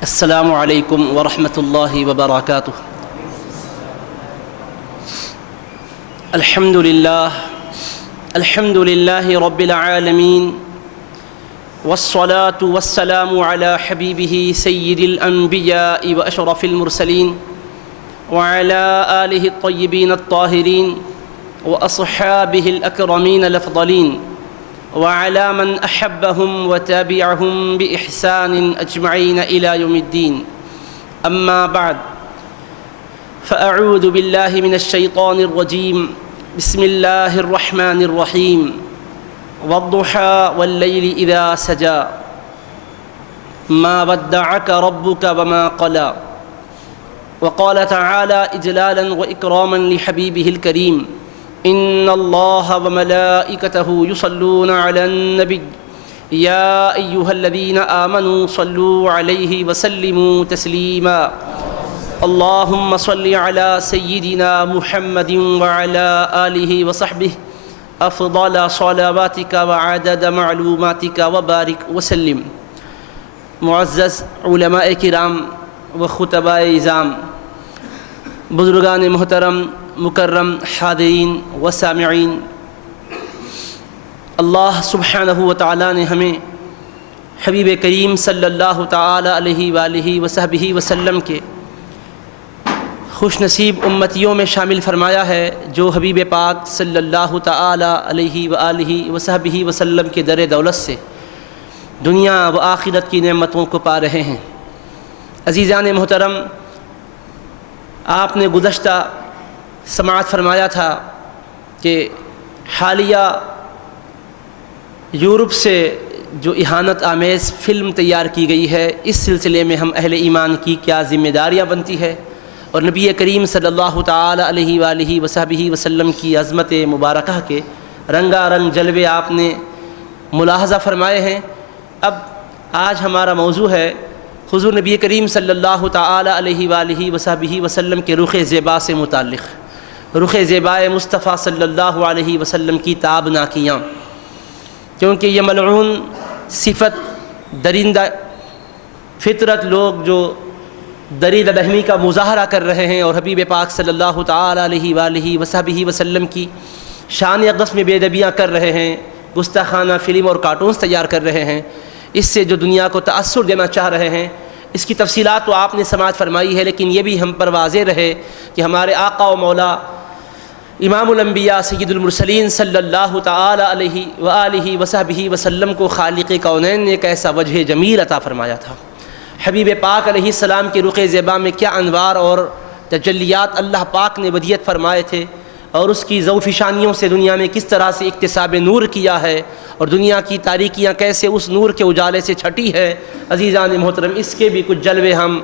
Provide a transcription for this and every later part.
السلام علیکم ورحمۃ اللہ وبرکاتہ۔ الحمد للہ رب العالمین، والصلاة والسلام علی حبیبہ سید الانبیاء واشرف المرسلین وعلی آلہ الطیبین الطاہرین واصحابہ الاکرمین الافضلین وعلى من أحبهم وتابعهم بإحسان أجمعين إلى يوم الدين. أما بعد، فأعوذ بالله من الشيطان الرجيم. بسم الله الرحمن الرحيم. والضحى والليل إذا سجى ما ودعك ربك وما قلى. وقال تعالى إجلالا وإكراما لحبيبه الكريم: ان اللہ وملائکتہ یصلون علی النبی یا ایہا الذین آمنوا صلوا علیہ وسلموا تسلیما. اللہم صل علی سیدنا محمد وعلی آلہ وصحبہ افضل صلواتک وعدد معلوماتک وبارک وسلم. معزز علماء کرام و خطباء عظام، بزرگان محترم، مکرم حاضرین و سامعین، اللہ سبحانہ و تعالیٰ نے ہمیں حبیب کریم صلی اللہ تعالیٰ علیہ وآلہ وصحبہ وسلم کے خوش نصیب امتیوں میں شامل فرمایا ہے جو حبیب پاک صلی اللہ تعالیٰ علیہ وآلہ وصحبہ وسلم کے در دولت سے دنیا و آخرت کی نعمتوں کو پا رہے ہیں۔ عزیزان محترم، آپ نے گزشتہ سماعت فرمایا تھا کہ حالیہ یورپ سے جو اہانت آمیز فلم تیار کی گئی ہے، اس سلسلے میں ہم اہل ایمان کی کیا ذمہ داریاں بنتی ہے، اور نبی کریم صلی اللہ تعالی علیہ وآلہ وصحبہ وسلم کی عظمت مبارکہ کے رنگا رنگ جلوے آپ نے ملاحظہ فرمائے ہیں۔ اب آج ہمارا موضوع ہے حضور نبی کریم صلی اللہ تعالی علیہ وآلہ وصحبہ وسلم کے رخ زیبا سے متعلق، رخ زیبائے مصطفیٰ صلی اللہ علیہ وسلم کی تابناکیاں، کیونکہ یہ ملعون صفت درندہ فطرت لوگ جو درید رحمی کا مظاہرہ کر رہے ہیں اور حبیب پاک صلی اللہ تعالی علیہ وآلہ وصحبہ وسلم کی شان اقدس میں بے ادبیاں کر رہے ہیں، گستاخانہ فلم اور کارٹونز تیار کر رہے ہیں، اس سے جو دنیا کو تأثر دینا چاہ رہے ہیں، اس کی تفصیلات تو آپ نے سماعت فرمائی ہے، لیکن یہ بھی ہم پر واضح رہے کہ ہمارے آقا و مولا امام الانبیاء سید المرسلین صلی اللہ تعالی علیہ وآلہ وصحبہ وسلم کو خالق کونین نے ایک ایسا وجہ جمیل عطا فرمایا تھا۔ حبیب پاک علیہ السلام کے رخ زیبا میں کیا انوار اور تجلیات اللہ پاک نے ودیت فرمائے تھے، اور اس کی ذوفشانیوں سے دنیا میں کس طرح سے اکتساب نور کیا ہے، اور دنیا کی تاریکیاں کیسے اس نور کے اجالے سے چھٹی ہے۔ عزیزان محترم، اس کے بھی کچھ جلوے ہم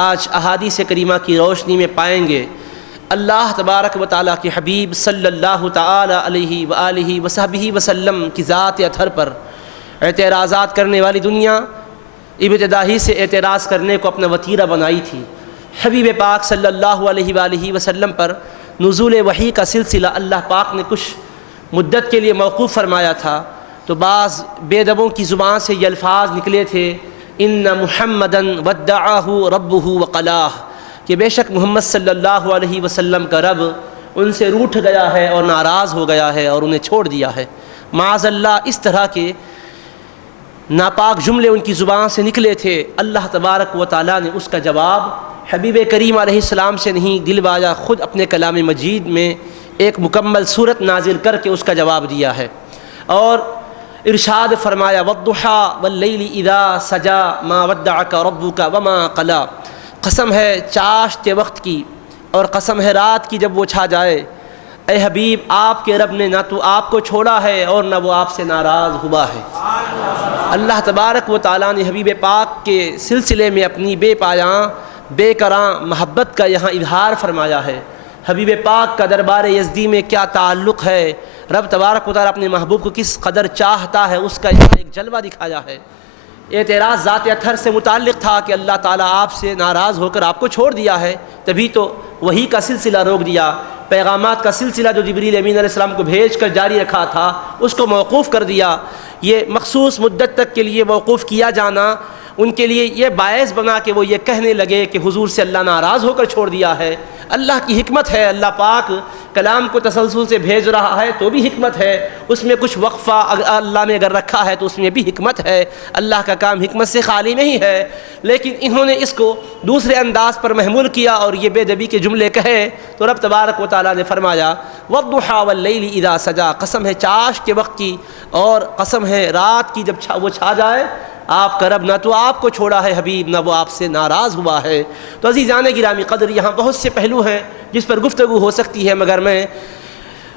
آج احادیث کریمہ کی روشنی میں پائیں گے۔ اللہ تبارک و تعالیٰ کے حبیب صلی اللہ تعالی علیہ وآلہ وصحبہ وسلم کی ذات اطہر پر اعتراضات کرنے والی دنیا ابتدا ہی سے اعتراض کرنے کو اپنا وتیرہ بنائی تھی۔ حبیب پاک صلی اللہ علیہ وآلہ وسلم پر نزول وحی کا سلسلہ اللہ پاک نے کچھ مدت کے لیے موقوف فرمایا تھا، تو بعض بے ادبوں کی زبان سے یہ الفاظ نکلے تھے: ان محمدًا ودعہ ربہ وقلاہ، کہ بے شک محمد صلی اللہ علیہ وسلم کا رب ان سے روٹھ گیا ہے اور ناراض ہو گیا ہے اور انہیں چھوڑ دیا ہے۔ معاذ اللہ، اس طرح کے ناپاک جملے ان کی زبان سے نکلے تھے۔ اللہ تبارک و تعالیٰ نے اس کا جواب حبیب کریم علیہ السلام سے نہیں دلوایا، خود اپنے کلام مجید میں ایک مکمل صورت نازل کر کے اس کا جواب دیا ہے، اور ارشاد فرمایا: والضحیٰ واللیل اذا سجا ما ودعک ربک وما قلی، قسم ہے چاشت وقت کی اور قسم ہے رات کی جب وہ چھا جائے، اے حبیب آپ کے رب نے نہ تو آپ کو چھوڑا ہے اور نہ وہ آپ سے ناراض ہوا ہے۔ اللہ تبارک و تعالیٰ نے حبیب پاک کے سلسلے میں اپنی بے پایاں بے کراں محبت کا یہاں اظہار فرمایا ہے۔ حبیب پاک کا دربار یزدی میں کیا تعلق ہے، رب تبارک و تعالیٰ اپنے محبوب کو کس قدر چاہتا ہے، اس کا یہاں ایک جلوہ دکھایا ہے۔ اعتراض ذات اطہر سے متعلق تھا کہ اللہ تعالیٰ آپ سے ناراض ہو کر آپ کو چھوڑ دیا ہے، تبھی تو وحی کا سلسلہ روک دیا، پیغامات کا سلسلہ جو جبریل امین علیہ السلام کو بھیج کر جاری رکھا تھا اس کو موقوف کر دیا۔ یہ مخصوص مدت تک کے لیے موقوف کیا جانا ان کے لیے یہ باعث بنا کہ وہ یہ کہنے لگے کہ حضور سے اللہ ناراض ہو کر چھوڑ دیا ہے۔ اللہ کی حکمت ہے، اللہ پاک کلام کو تسلسل سے بھیج رہا ہے تو بھی حکمت ہے، اس میں کچھ وقفہ اللہ نے اگر رکھا ہے تو اس میں بھی حکمت ہے، اللہ کا کام حکمت سے خالی نہیں ہے۔ لیکن انہوں نے اس کو دوسرے انداز پر محمول کیا اور یہ بے ادبی کے جملے کہے تو رب تبارک و تعالیٰ نے فرمایا وَالضُّحَىٰ وَاللَّيْلِ إِذَا سَجَىٰ، قسم ہے چاشت کے وقت کی اور قسم ہے رات کی جب وہ چھا جائے، آپ کا رب نہ تو آپ کو چھوڑا ہے حبیب، نہ وہ آپ سے ناراض ہوا ہے۔ تو عزیزان گرامی قدر، یہاں بہت سے پہلو ہیں جس پر گفتگو ہو سکتی ہے، مگر میں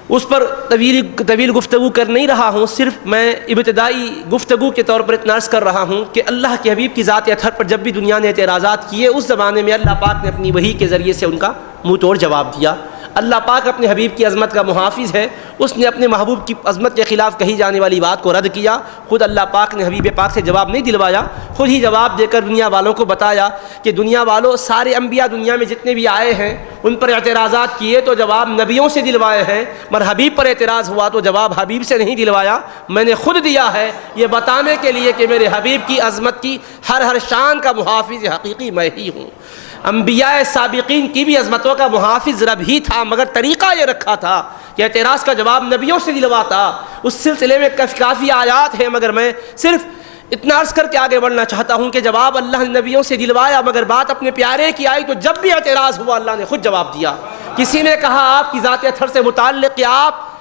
اس پر طویل گفتگو کر نہیں رہا ہوں، صرف میں ابتدائی گفتگو کے طور پر اتنا عرض کر رہا ہوں کہ اللہ کے حبیب کی ذات اطہر پر جب بھی دنیا نے اعتراضات کیے، اس زمانے میں اللہ پاک نے اپنی وحی کے ذریعے سے ان کا منہ توڑ جواب دیا۔ اللہ پاک اپنے حبیب کی عظمت کا محافظ ہے، اس نے اپنے محبوب کی عظمت کے خلاف کہی جانے والی بات کو رد کیا۔ خود اللہ پاک نے حبیب پاک سے جواب نہیں دلوایا، خود ہی جواب دے کر دنیا والوں کو بتایا کہ دنیا والوں، سارے انبیاء دنیا میں جتنے بھی آئے ہیں ان پر اعتراضات کیے تو جواب نبیوں سے دلوائے ہیں، مگر حبیب پر اعتراض ہوا تو جواب حبیب سے نہیں دلوایا، میں نے خود دیا ہے، یہ بتانے کے لیے کہ میرے حبیب کی عظمت کی ہر شان کا محافظ حقیقی میں ہی ہوں۔ انبیاء سابقین کی بھی عظمتوں کا محافظ رب ہی تھا، مگر طریقہ یہ رکھا تھا کہ اعتراض کا جواب نبیوں سے دلواتا۔ اس سلسلے میں کافی آیات ہیں، مگر میں صرف اتنا عرض کر کے آگے بڑھنا چاہتا ہوں کہ جواب اللہ نے نبیوں سے دلوایا، مگر بات اپنے پیارے کی آئی تو جب بھی اعتراض ہوا اللہ نے خود جواب دیا۔ کسی نے کہا آپ کی ذات اطہر سے متعلق کہ آپ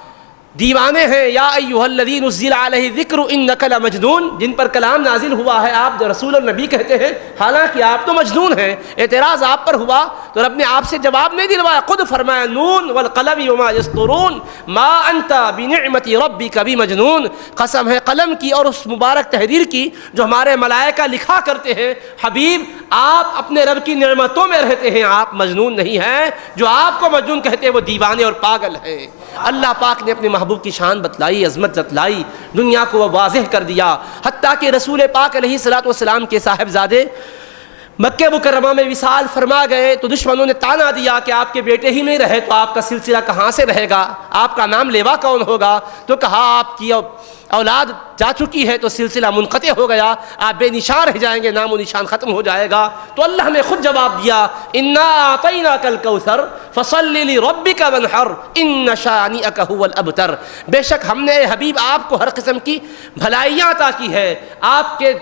دیوانے ہیں، یا ایھا الذی نزل علیہ الذکر انک لمجنون، جن پر کلام نازل ہوا ہے آپ رسول اور نبی کہتے ہیں، حالانکہ آپ تو مجنون ہیں۔ اعتراض آپ پر ہوا تو رب نے آپ سے جواب نہیں دلوایا، خود فرمایا نون والقلم وما یسطرون ما انت بنعمت ربک بمجنون، قسم ہے قلم کی اور اس مبارک تحریر کی جو ہمارے ملائکہ لکھا کرتے ہیں، حبیب آپ اپنے رب کی نعمتوں میں رہتے ہیں، آپ مجنون نہیں ہیں، جو آپ کو مجنون کہتے ہیں وہ دیوانے اور پاگل ہیں۔ اللہ پاک نے اپنے محبوب کی شان بتلائی، عظمت جتلائی، دنیا کو وہ واضح کر دیا، حتیٰ کہ رسول پاک علیہ الصلوۃ والسلام کے صاحبزادے مکہ مکرمہ میں وصال فرما گئے تو دشمنوں نے تانا دیا کہ آپ کے بیٹے ہی نہیں رہے تو آپ کا سلسلہ کہاں سے رہے گا، آپ کا نام لیوا کون ہوگا؟ تو کہا آپ کی اولاد جا چکی ہے تو سلسلہ منقطع ہو گیا، آپ بے نشان رہ جائیں گے، نام و نشان ختم ہو جائے گا۔ تو اللہ نے خود جواب دیا انا اعطیناک الکوثر فصل لربک وانحر ان شانئک هو الابتر، بے شک ہم نے حبیب آپ کو ہر قسم کی بھلائیاں عطا کی ہے، آپ کے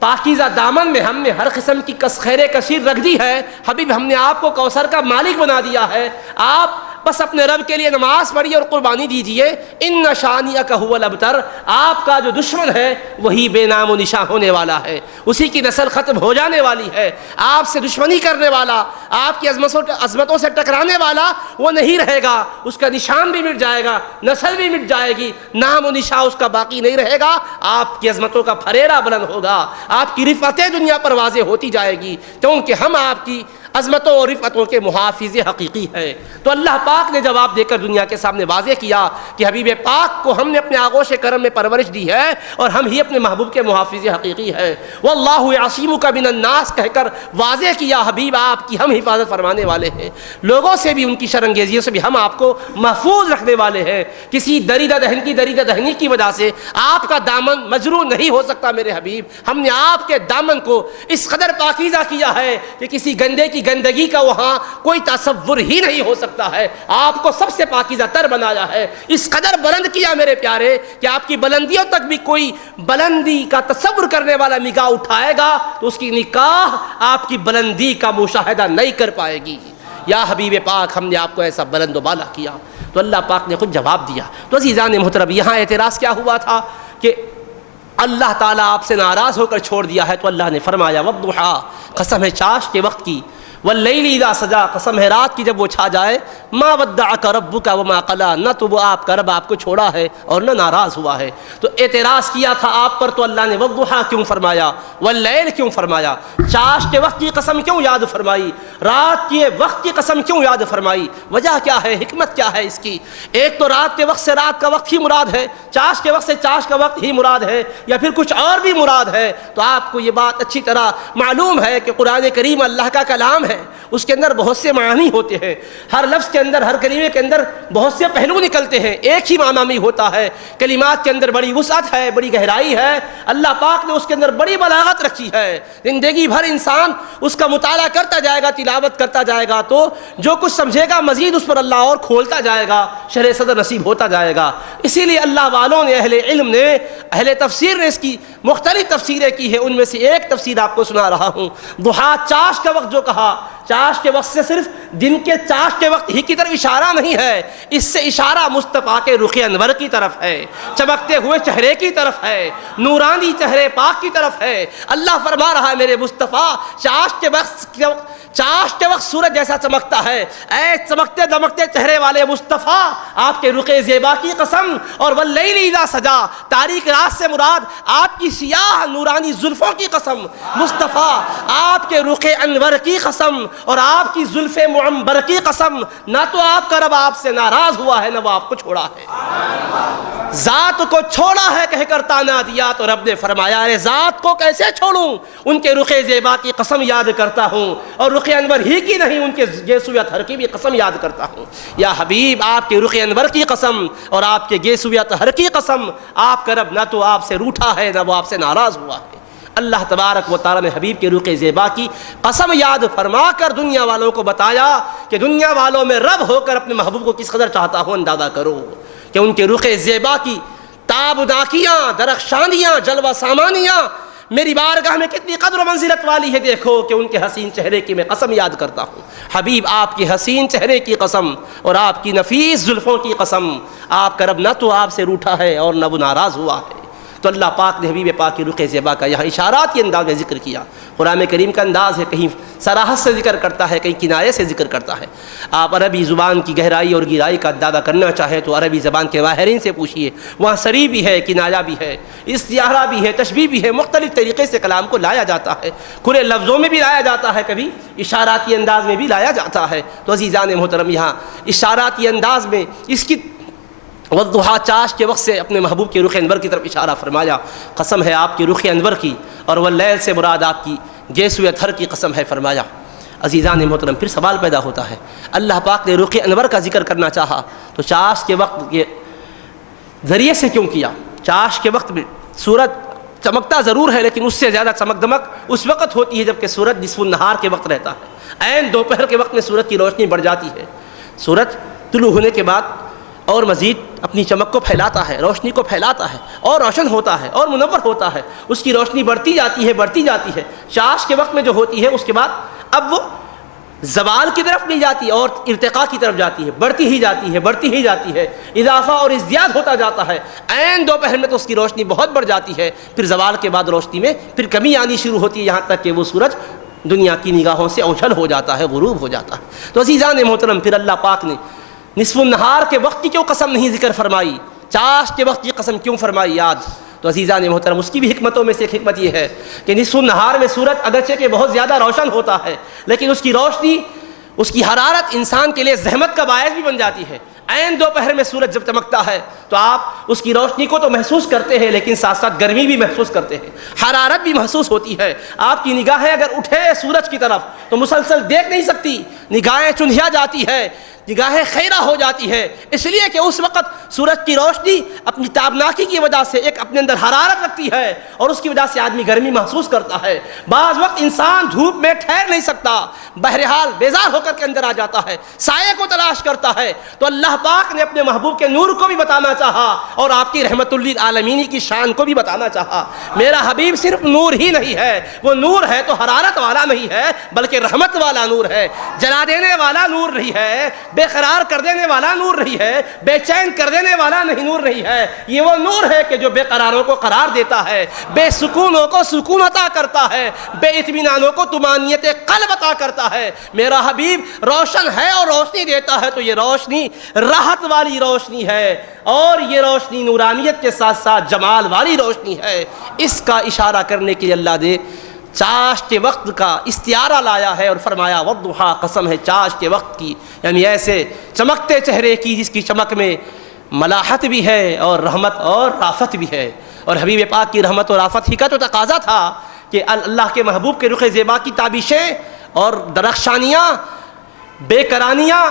پاکیزہ دامن میں ہم نے ہر قسم کی خیر کثیر رکھ دی ہے، حبیب ہم نے آپ کو کوثر کا مالک بنا دیا ہے، آپ بس اپنے رب کے لیے نماز پڑھیے اور قربانی دیجیے، ان شانئک هو الابتر، آپ کا جو دشمن ہے وہی بے نام و نشان ہونے والا ہے، اسی کی نسل ختم ہو جانے والی ہے، آپ سے دشمنی کرنے والا، آپ کی عظمتوں سے ٹکرانے والا وہ نہیں رہے گا، اس کا نشان بھی مٹ جائے گا، نسل بھی مٹ جائے گی، نام و نشان اس کا باقی نہیں رہے گا، آپ کی عظمتوں کا پھریرا بلند ہوگا، آپ کی رفعتیں دنیا پر واضح ہوتی جائے گی، کیونکہ ہم آپ کی عظمتوں اور رفعتوں کے محافظ حقیقی ہیں۔ تو اللہ پاک نے جواب دے کر دنیا کے سامنے واضح کیا کہ حبیب پاک کو ہم نے اپنے آغوش کرم میں پرورش دی ہے اور ہم ہی اپنے محبوب کے محافظ حقیقی ہیں۔ واللہ یعصمک من الناس کہہ کر واضح کیا حبیب آپ کی ہم حفاظت فرمانے والے ہیں، لوگوں سے بھی ان کی شرانگیزیوں سے بھی ہم آپ کو محفوظ رکھنے والے ہیں، کسی دریدہ دہنی کی وجہ سے آپ کا دامن مجروح نہیں ہو سکتا میرے حبیب، ہم نے آپ کے دامن کو اس قدر پاکیزہ کیا ہے کہ کسی گندے کی گندگی کا وہاں کوئی تصور ہی نہیں ہو سکتا ہے، آپ کو سب سے پاکیزہ تر بنایا ہے، اس قدر بلند کیا میرے پیارے کہ آپ کی بلندیوں تک بھی کوئی بلندی کا تصور کرنے والا نگاہ اٹھائے گا تو اس کی نگاہ آپ کی بلندی کا مشاہدہ نہیں کر پائے گی۔ یا حبیب پاک ہم نے آپ کو ایسا بلند و بالا کیا، تو اللہ پاک نے خود جواب دیا۔ تو عزیزان محترم، یہاں اعتراض کیا ہوا تھا کہ اللہ تعالیٰ آپ سے ناراض ہو کر چھوڑ دیا ہے، تو اللہ نے فرمایا والضحیٰ، قسم ہے چاشت کے وقت کی، واللیل اذا سجا، قسم ہے رات کی جب وہ چھا جائے، ما ودعک ربک وما قلی، نہ تو وہ آپ کا رب آپ کو چھوڑا ہے اور نہ ناراض ہوا ہے۔ تو اعتراض کیا تھا آپ پر، تو اللہ نے والضحیٰ کیوں فرمایا، واللیل کیوں فرمایا، چاشت کے وقت کی قسم کیوں یاد فرمائی، رات کے وقت کی قسم کیوں یاد فرمائی؟ وجہ کیا ہے، حکمت کیا ہے اس کی؟ ایک تو رات کے وقت سے رات کا وقت ہی مراد ہے، چاشت کے وقت سے چاشت کا وقت ہی مراد ہے، یا پھر کچھ اور بھی مراد ہے؟ تو آپ کو یہ بات اچھی طرح معلوم ہے کہ قرآن کریم اللہ کا کلام ہے، اس کے اندر بہت سے معانی ہوتے ہیں، ہر لفظ کے اندر، ہر کلمے کے اندر بہت سے پہلو نکلتے ہیں، ایک ہی معنی میں ہوتا ہے۔ کلمات کے اندر بڑی وسعت ہے، بڑی گہرائی ہے، اللہ پاک نے اس کے اندر بڑی بلاغت رکھی ہے۔ زندگی بھر انسان اس کا مطالعہ کرتا جائے گا، تلاوت کرتا جائے گا، تو جو کچھ سمجھے گا مزید اس پر اللہ اور کھولتا جائے گا، شرح صدر نصیب ہوتا جائے گا۔ اسی لیے اللہ والوں نے، اہل علم نے، اہل تفسیر نے اس کی مختلف تفسیریں کی ہیں۔ ان میں سے ایک تفسیر آپ کو سنا رہا ہوں۔ ضحیٰ، چاش کا وقت جو کہا، چاش کے وقت سے صرف دن کے چاش کے وقت ہی کی طرف اشارہ نہیں ہے، اس سے اشارہ مصطفیٰ کے رخ انور کی طرف ہے، چمکتے ہوئے چہرے کی طرف ہے، نورانی چہرے پاک کی طرف ہے۔ اللہ فرما رہا ہے میرے مصطفیٰ چاش کے وقت سورج جیسا چمکتا ہے، اے چمکتے دمکتے چہرے والے مصطفیٰ، آپ کے رخ زیبا کی قسم، اور واللیل اذا سجا، تاریک رات سے مراد آپ کی سیاہ نورانی زلفوں کی قسم، مصطفیٰ آپ کے رخ انور کی قسم اور آپ کی زلف معمبر کی قسم، نہ تو آپ کا رب آپ سے ناراض ہوا ہے، نہ وہ آپ کو چھوڑا ہے۔ ذات کو چھوڑا ہے کہہ کر تانا دیا تو رب نے فرمایا، ارے ذات کو کیسے چھوڑوں، ان کے رخ زیبا کی قسم یاد کرتا ہوں، اور رخ انور ہی کی نہیں، ان کے گیسویہ تھر کی بھی قسم یاد کرتا ہوں۔ یا حبیب، آپ کے رخ انور کی قسم اور آپ کے گیسویہ تھر کی قسم، آپ کا رب نہ تو آپ سے روٹھا ہے، نہ وہ آپ سے ناراض ہوا ہے۔ اللہ تبارک و تعالیٰ نے حبیب کے رخ زیبا کی قسم یاد فرما کر دنیا والوں کو بتایا کہ دنیا والوں میں رب ہو کر اپنے محبوب کو کس قدر چاہتا ہوں اندازہ کرو، کہ ان کے رخ زیبا کی تابناکیاں، درخشانیاں، جلوہ سامانیاں میری بارگاہ میں کتنی قدر و منزلت والی ہے۔ دیکھو کہ ان کے حسین چہرے کی میں قسم یاد کرتا ہوں۔ حبیب، آپ کے حسین چہرے کی قسم اور آپ کی نفیس زلفوں کی قسم، آپ کا رب نہ تو آپ سے روٹھا ہے اور نہ وہ ناراض ہوا ہے۔ تو اللہ پاک نے حبیب پاک کی رخ زیبا کا یہاں اشارات کے انداز میں ذکر کیا۔ قرآن کریم کا انداز ہے، کہیں صراحت سے ذکر کرتا ہے، کہیں کنایے سے ذکر کرتا ہے۔ آپ عربی زبان کی گہرائی اور گہرائی کا اندازہ کرنا چاہیں تو عربی زبان کے ماہرین سے پوچھیے، وہاں صریح بھی ہے، کنایا بھی ہے، استعارہ بھی ہے، تشبیہ بھی ہے، مختلف طریقے سے کلام کو لایا جاتا ہے، کھلے لفظوں میں بھی لایا جاتا ہے، کبھی اشاراتی انداز میں بھی لایا جاتا ہے۔ تو عزیزان محترم، یہاں اشاراتی انداز میں اس کی والضحیٰ، چاش کے وقت سے اپنے محبوب کے رخ انور کی طرف اشارہ فرمایا، قسم ہے آپ کی رخ انور کی، اور واللیل سے مراد آپ کی گیسوئے تھر کی قسم ہے فرمایا۔ عزیزان محترم، پھر سوال پیدا ہوتا ہے، اللہ پاک نے رخ انور کا ذکر کرنا چاہا تو چاش کے وقت کے ذریعے سے کیوں کیا؟ چاش کے وقت میں سورج چمکتا ضرور ہے، لیکن اس سے زیادہ چمک دمک اس وقت ہوتی ہے جبکہ سورج نصف النہار کے وقت رہتا ہے، عین دوپہر کے وقت میں سورج کی روشنی بڑھ جاتی ہے، سورج طلوع ہونے کے بعد اور مزید اپنی چمک کو پھیلاتا ہے، روشنی کو پھیلاتا ہے، اور روشن ہوتا ہے اور منور ہوتا ہے، اس کی روشنی بڑھتی جاتی ہے، بڑھتی جاتی ہے۔ چاش کے وقت میں جو ہوتی ہے اس کے بعد اب وہ زوال کی طرف نہیں جاتی اور ارتقاء کی طرف جاتی ہے، بڑھتی ہی جاتی ہے، بڑھتی ہی جاتی ہے، اضافہ اور ازدیاد ہوتا جاتا ہے۔ عین دوپہر میں تو اس کی روشنی بہت بڑھ جاتی ہے، پھر زوال کے بعد روشنی میں پھر کمی آنی شروع ہوتی ہے، یہاں تک کہ وہ سورج دنیا کی نگاہوں سے اوجھل ہو جاتا ہے، غروب ہو جاتا ہے۔ تو عزیزان محترم، پھر اللہ پاک نے نصف النہار کے وقت کی کیوں قسم نہیں ذکر فرمائی، چاش کے وقت کی قسم کیوں فرمائی یاد؟ تو عزیزان محترم، اس کی بھی حکمتوں میں سے ایک حکمت یہ ہے کہ نصف النہار میں سورج اگرچہ کہ بہت زیادہ روشن ہوتا ہے، لیکن اس کی روشنی، اس کی حرارت انسان کے لیے زحمت کا باعث بھی بن جاتی ہے۔ عین دوپہر میں سورج جب چمکتا ہے تو آپ اس کی روشنی کو تو محسوس کرتے ہیں، لیکن ساتھ ساتھ گرمی بھی محسوس کرتے ہیں، حرارت بھی محسوس ہوتی ہے۔ آپ کی نگاہیں اگر اٹھے سورج کی طرف تو مسلسل دیکھ نہیں سکتی، نگاہیں چندھیا جاتی ہے، نگاہیں خیرہ ہو جاتی ہے، اس لیے کہ اس وقت سورج کی روشنی اپنی تابناکی کی وجہ سے ایک اپنے اندر حرارت رکھتی ہے، اور اس کی وجہ سے آدمی گرمی محسوس کرتا ہے۔ بعض وقت انسان دھوپ میں ٹھہر نہیں سکتا، بہرحال بیزار ہو کر کے اندر آ جاتا ہے، سائے کو تلاش کرتا ہے۔ تو اللہ پاک نے اپنے محبوب کے نور کو بھی بتانا چاہا اور آپ کی رحمت للعالمین کی شان کو بھی بتانا چاہا۔ میرا حبیب صرف نور ہی نہیں ہے، وہ نور ہے تو حرارت والا نہیں ہے بلکہ رحمت والا نور ہے، جلا دینے والا نور نہیں ہے، بے قرار کر دینے والا نور نہیں ہے، بے چین کر دینے والا نہیں نور نہیں ہے۔ یہ وہ نور ہے کہ جو بے قراروں کو قرار دیتا ہے، بے سکونوں کو سکون عطا کرتا ہے، بے اطمینانوں کو طمانینت قلب عطا کرتا ہے۔ میرا حبیب روشن ہے اور روشنی دیتا ہے تو یہ روشنی راحت والی روشنی ہے، اور یہ روشنی نورانیت کے ساتھ ساتھ جمال والی روشنی ہے۔ اس کا اشارہ کرنے کے لیے اللہ نے چاش کے وقت کا استعارہ لایا ہے اور فرمایا والضحیٰ، قسم ہے چاش کے وقت کی، یعنی ایسے چمکتے چہرے کی جس کی چمک میں ملاحت بھی ہے اور رحمت اور رافت بھی ہے۔ اور حبیب پاک کی رحمت اور رافت ہی کا تو تقاضا تھا کہ اللہ کے محبوب کے رخ زیبا کی تابشیں اور درخشانیاں، بے قرانیاں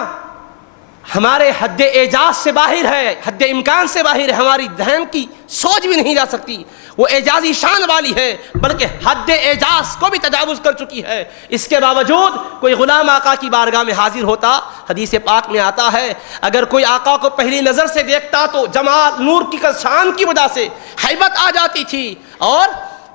ہمارے حد اعجاز سے باہر ہے، حد امکان سے باہر ہے، ہماری ذہن کی سوچ بھی نہیں جا سکتی، وہ اعجازی شان والی ہے، بلکہ حد اعجاز کو بھی تجاوز کر چکی ہے۔ اس کے باوجود کوئی غلام آقا کی بارگاہ میں حاضر ہوتا، حدیث پاک میں آتا ہے اگر کوئی آقا کو پہلی نظر سے دیکھتا تو جمال نور کی شان کی وجہ سے ہیبت آ جاتی تھی، اور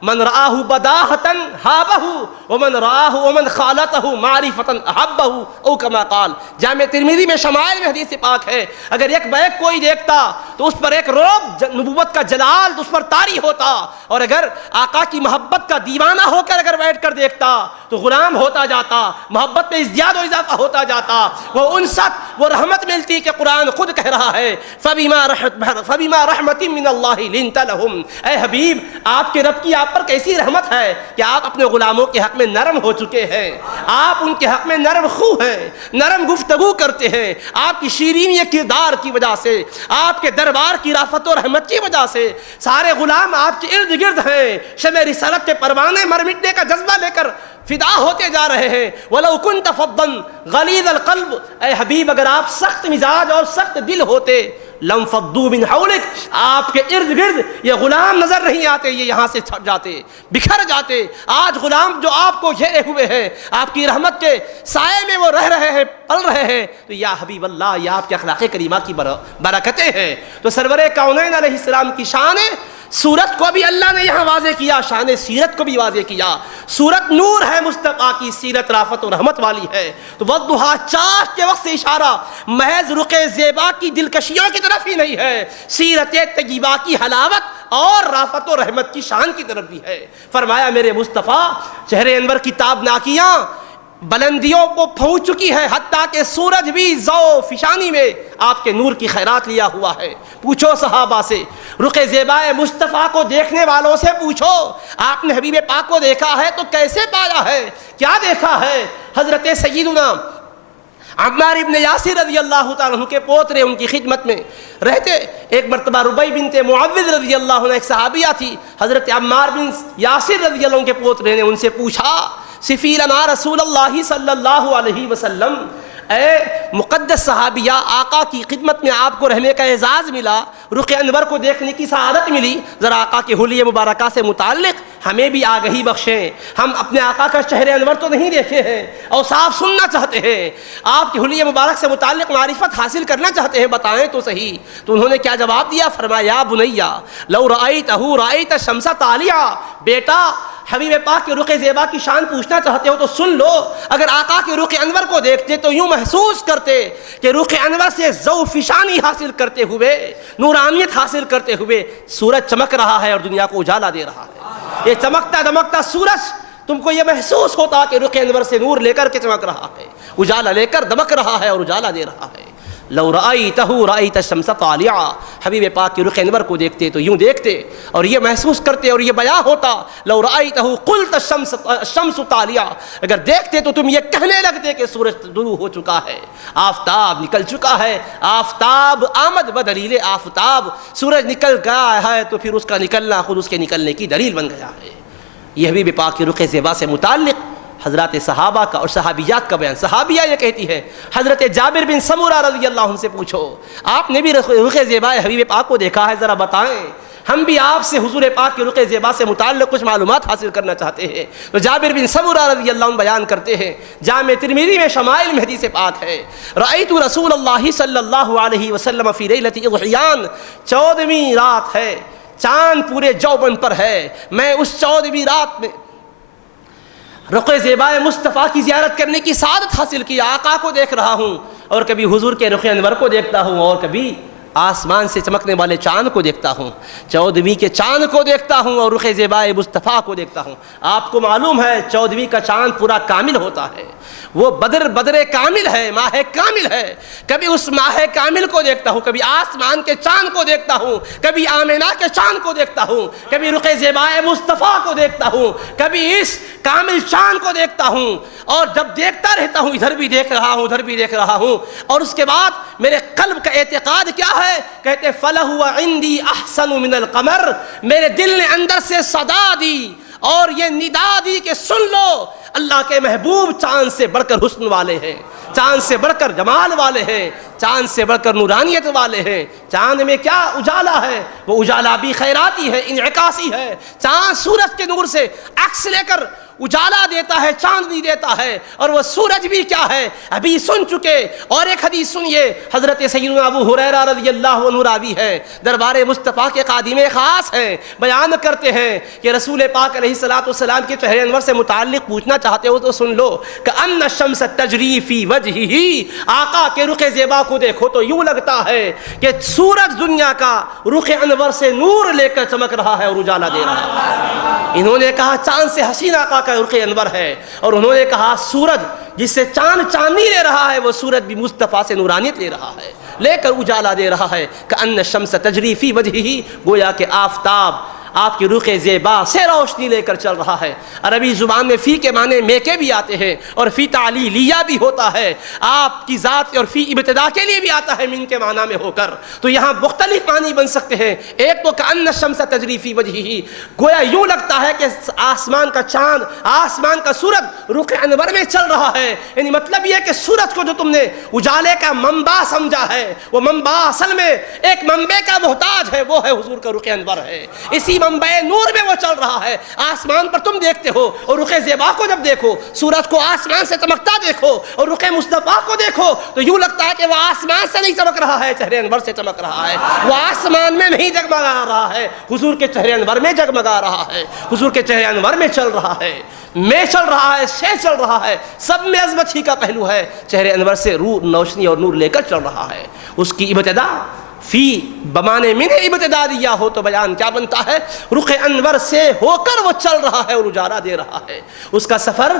من رآہ بداہتاً ہابہ ومن رآہ ومن خالتہ معرفتاً احبہ او کما قال۔ جامع ترمذی میں شمائل میں حدیث پاک ہے اگر ایک بیک کوئی دیکھتا تو اس پر ایک رعب نبوت کا جلال اس پر طاری ہوتا، اور اگر آقا کی محبت کا دیوانہ ہو کر اگر بیٹھ کر دیکھتا تو غلام ہوتا جاتا، محبت میں ازدیاد و اضافہ ہوتا جاتا، وہ انست وہ رحمت ملتی کہ قرآن خود کہہ رہا ہے فَبِمَا رَحْمَةٍ مِّنَ اللَّهِ لِنْتَ لَهُمْ۔ اے حبیب آپ کے رب کی آپ پر کیسی رحمت ہے کہ آپ اپنے غلاموں کے حق میں نرم ہو چکے ہیں، آپ ان کے حق میں نرم خو ہیں، نرم گفتگو کرتے ہیں، آپ کی شیرینی کردار کی وجہ سے، آپ کے دربار کی رافت و رحمت کی وجہ سے سارے غلام آپ کے ارد گرد ہیں، شمع رسالت کے پروانے مر مٹنے کا جذبہ لے کر فدا ہوتے جا رہے ہیں۔ وَلَوْ كُنْتَ فَضًّا غَلِيظَ الْقَلْبِ، اے حبیب اگر آپ سخت مزاج اور سخت دل ہوتے لم فضو من حولک، آپ کے ارد گرد یہ غلام نظر نہیں آتے، یہ یہاں سے چھٹ جاتے، بکھر جاتے۔ آج غلام جو آپ کو گھیرے ہوئے ہیں، آپ کی رحمت کے سائے میں وہ رہ رہے ہیں، پل رہے ہیں، تو یا حبیب اللہ یہ آپ کے اخلاق کریمہ کی برکتیں ہیں۔ تو سرور کونین علیہ السلام کی شان سورت کو بھی اللہ نے یہاں واضح کیا، شان سیرت کو بھی واضح کیا۔ سورت نور ہے مصطفیٰ کی، سیرت رافت و رحمت والی ہے۔ تو والضحیٰ چاش کے وقت سے اشارہ محض رخ زیبا کی دلکشیوں کی طرف ہی نہیں ہے، سیرت طیبہ کی حلاوت اور رافت و رحمت کی شان کی طرف بھی ہے۔ فرمایا میرے مصطفیٰ چہرے انور کی تابناکیاں بلندیوں کو پہنچ چکی ہے، حتیٰ کہ سورج بھی ضو فشانی میں آپ کے نور کی خیرات لیا ہوا ہے۔ پوچھو صحابہ سے، رخ زیبائے مصطفیٰ کو دیکھنے والوں سے پوچھو آپ نے حبیب پاک کو دیکھا ہے تو کیسے پایا ہے، کیا دیکھا ہے؟ حضرت سیدنا عمار ابن یاسر رضی اللہ تعالیٰ عنہ کے پوترے ان کی خدمت میں رہتے، ایک مرتبہ ربیع بنت معوذ رضی اللہ عنہ ایک صحابیہ تھی، حضرت عمار بن یاسر رضی اللہ عنہ کے پوترے نے ان سے پوچھا صفی لنا رسول اللہ صلی اللہ علیہ وسلم، اے مقدس صحابیہ آقا کی خدمت میں آپ کو رہنے کا اعزاز ملا، رخ انور کو دیکھنے کی سعادت ملی، ذرا آقا کے حلیہ مبارکہ سے متعلق ہمیں بھی آگہی بخشیں، ہم اپنے آقا کا شہر انور تو نہیں دیکھے ہیں اور صاف سننا چاہتے ہیں، آپ کے حلیہ مبارک سے متعلق معرفت حاصل کرنا چاہتے ہیں، بتائیں تو صحیح۔ تو انہوں نے کیا جواب دیا؟ فرمایا یا بنیا لو رأیتہ رأیت الشمس طالعا، بیٹا حبیب پاک کے رخ زیبا کی شان پوچھنا چاہتے ہو تو سن لو، اگر آقا کے رخ انور کو دیکھتے تو یوں محسوس کرتے کہ رخ انور سے ضو فشانی حاصل کرتے ہوئے، نورانیت حاصل کرتے ہوئے سورج چمک رہا ہے اور دنیا کو اجالا دے رہا ہے۔ یہ چمکتا دمکتا سورج تم کو یہ محسوس ہوتا کہ رخ انور سے نور لے کر کے چمک رہا ہے، اجالا لے کر دمک رہا ہے اور اجالا دے رہا ہے۔ لو رأیتہ رأیت الشمس طالعا، حبیب پاک کے رخ انور کو دیکھتے تو یوں دیکھتے اور یہ محسوس کرتے اور یہ بیان ہوتا، لو رأیتہ قلت الشمس طالعا، اگر دیکھتے تو تم یہ کہنے لگتے کہ سورج طلوع ہو چکا ہے، آفتاب نکل چکا ہے، آفتاب آمد بدلیل آفتاب، سورج نکل گیا ہے تو پھر اس کا نکلنا خود اس کے نکلنے کی دلیل بن گیا ہے۔ یہ حبیب پاک کے رخ زیبا سے متعلق حضرات صحابہ کا اور صحابیات کا بیان، صحابیہ یہ کہتی ہے حضرت جابر بن سمورہ رضی اللہ عنہ سے پوچھو آپ نے بھی رخ زیبا حبیب پاک کو دیکھا ہے، ذرا بتائیں، ہم بھی آپ سے حضور پاک کے رخ زیبا سے متعلق کچھ معلومات حاصل کرنا چاہتے ہیں۔ تو جابر بن سمورہ رضی اللہ عنہ بیان کرتے ہیں، جامع ترمذی میں شمائل میں حدیث پاک ہے، رأیت رسول اللہ صلی اللہ علیہ وسلم فی لیلۃ اضحیان، 14ویں رات ہے، چاند پورے جوبن پر ہے، میں اس 14ویں رات میں رخ زیبائے مصطفیٰ کی زیارت کرنے کی سعادت حاصل کی، آقا کو دیکھ رہا ہوں اور کبھی حضور کے رخ انور کو دیکھتا ہوں اور کبھی آسمان سے چمکنے والے چاند کو دیکھتا ہوں، 14ویں کے چاند کو دیکھتا ہوں اور رخ زیبائے مصطفیٰ کو دیکھتا ہوں۔ آپ کو معلوم ہے 14ویں کا چاند پورا کامل ہوتا ہے، وہ بدر کامل ہے، ماہ کامل ہے، کبھی اس ماہ کامل کو دیکھتا ہوں، کبھی آسمان کے چاند کو دیکھتا ہوں، کبھی آمینہ کے چاند کو دیکھتا ہوں، کبھی رخ زیبائے مصطفیٰ کو دیکھتا ہوں، کبھی اس کامل چاند کو دیکھتا ہوں، اور جب دیکھتا رہتا ہوں ادھر بھی دیکھ رہا ہوں ادھر بھی دیکھ رہا ہوں، اور اس کے بعد میرے قلب کا اعتقاد کیا ہے؟ کہتے فَلَهُوَ عِنْدِي أَحْسَنُ مِنَ الْقَمَرِ، میرے دل نے اندر سے صدا دی اور یہ ندا دی کہ سن لو، اللہ کے محبوب چاند سے بڑھ کر حسن والے ہیں، چاند سے بڑھ کر جمال والے ہیں، چاند سے بڑھ کر نورانیت والے ہیں۔ چاند میں کیا اجالا ہے، وہ اجالا بھی خیراتی ہے، انعکاسی ہے۔ چاند سورج کے نور سے عکس لے کر اجالا دیتا ہے، چاندنی دیتا ہے، اور وہ سورج بھی کیا ہے ابھی سن چکے۔ اور ایک حدیث سنیے، حضرت سیدنا ابو ہریرہ رضی اللہ عنہ راوی ہے، دربار مصطفیٰ کے خادم خاص ہیں، بیان کرتے ہیں کہ رسول پاک علیہ الصلوۃ والسلام کے چہرے انور سے متعلق پوچھنا چاہتے ہو تو سن لو کہ ان الشمس تجری فی وجہہ، آقا کے رخ زیبا کو دیکھو تو یوں لگتا ہے کہ سورج دنیا کا رخ انور سے نور لے کر چمک رہا ہے اور اجالا دے رہا ہے۔ انہوں نے کہا چاند سے حسین آقا کا رخ انور ہے، اور انہوں نے کہا سورج جس سے چاند چاندنی لے رہا ہے وہ سورج بھی مصطفیٰ سے نورانیت لے رہا ہے، لے کر اجالا دے رہا ہے۔ کأن الشمس تجری فی وجہہ، گویا کہ آفتاب آپ کی رخ زیبا سے روشنی لے کر چل رہا ہے۔ عربی زبان میں فی کے معنی میں کے بھی آتے ہیں، اور فی تعلیلیہ بھی ہوتا ہے، آپ کی ذات، اور فی ابتدا کے لیے بھی آتا ہے من کے معنی میں ہو کر۔ تو یہاں مختلف معنی بن سکتے ہیں۔ ایک تو کأن الشمس تجری فی وجہہ، گویا یوں لگتا ہے کہ آسمان کا چاند، آسمان کا سورج رخ انور میں چل رہا ہے، یعنی مطلب یہ کہ سورج کو جو تم نے اجالے کا منبع سمجھا ہے، وہ منبع اصل میں ایک منبع کا محتاج ہے، وہ ہے حضور کا رخ انور ہے۔ اسی منبع نور میں وہ چل رہا ہے۔ آسمان پر تم دیکھتے ہو اور رخ زیبا کو جب دیکھو، سورج کو آسمان سے چمکتا دیکھو اور رخ مصطفیٰ کو دیکھو تو یوں لگتا ہے کہ وہ آسمان سے نہیں چمک رہا ہے، چہرے انور سے چمک رہا ہے۔ وہ آسمان میں نہیں جگمگا رہا ہے، حضور کے چہرے انور میں جگمگا رہا ہے، حضور کے چہرے انور میں چل رہا ہے، میں چل رہا ہے، سے چل رہا ہے، سب میں عظمت ہی کا پہلو ہے۔ چہرے انور سے روشنی اور نور لے کر چل رہا ہے۔ اس کی ابتدا فی بمانے من ابتدا دیا ہو تو بیان کیا بنتا ہے؟ رخ انور سے ہو کر وہ چل رہا ہے اور اجالا دے رہا ہے۔ اس کا سفر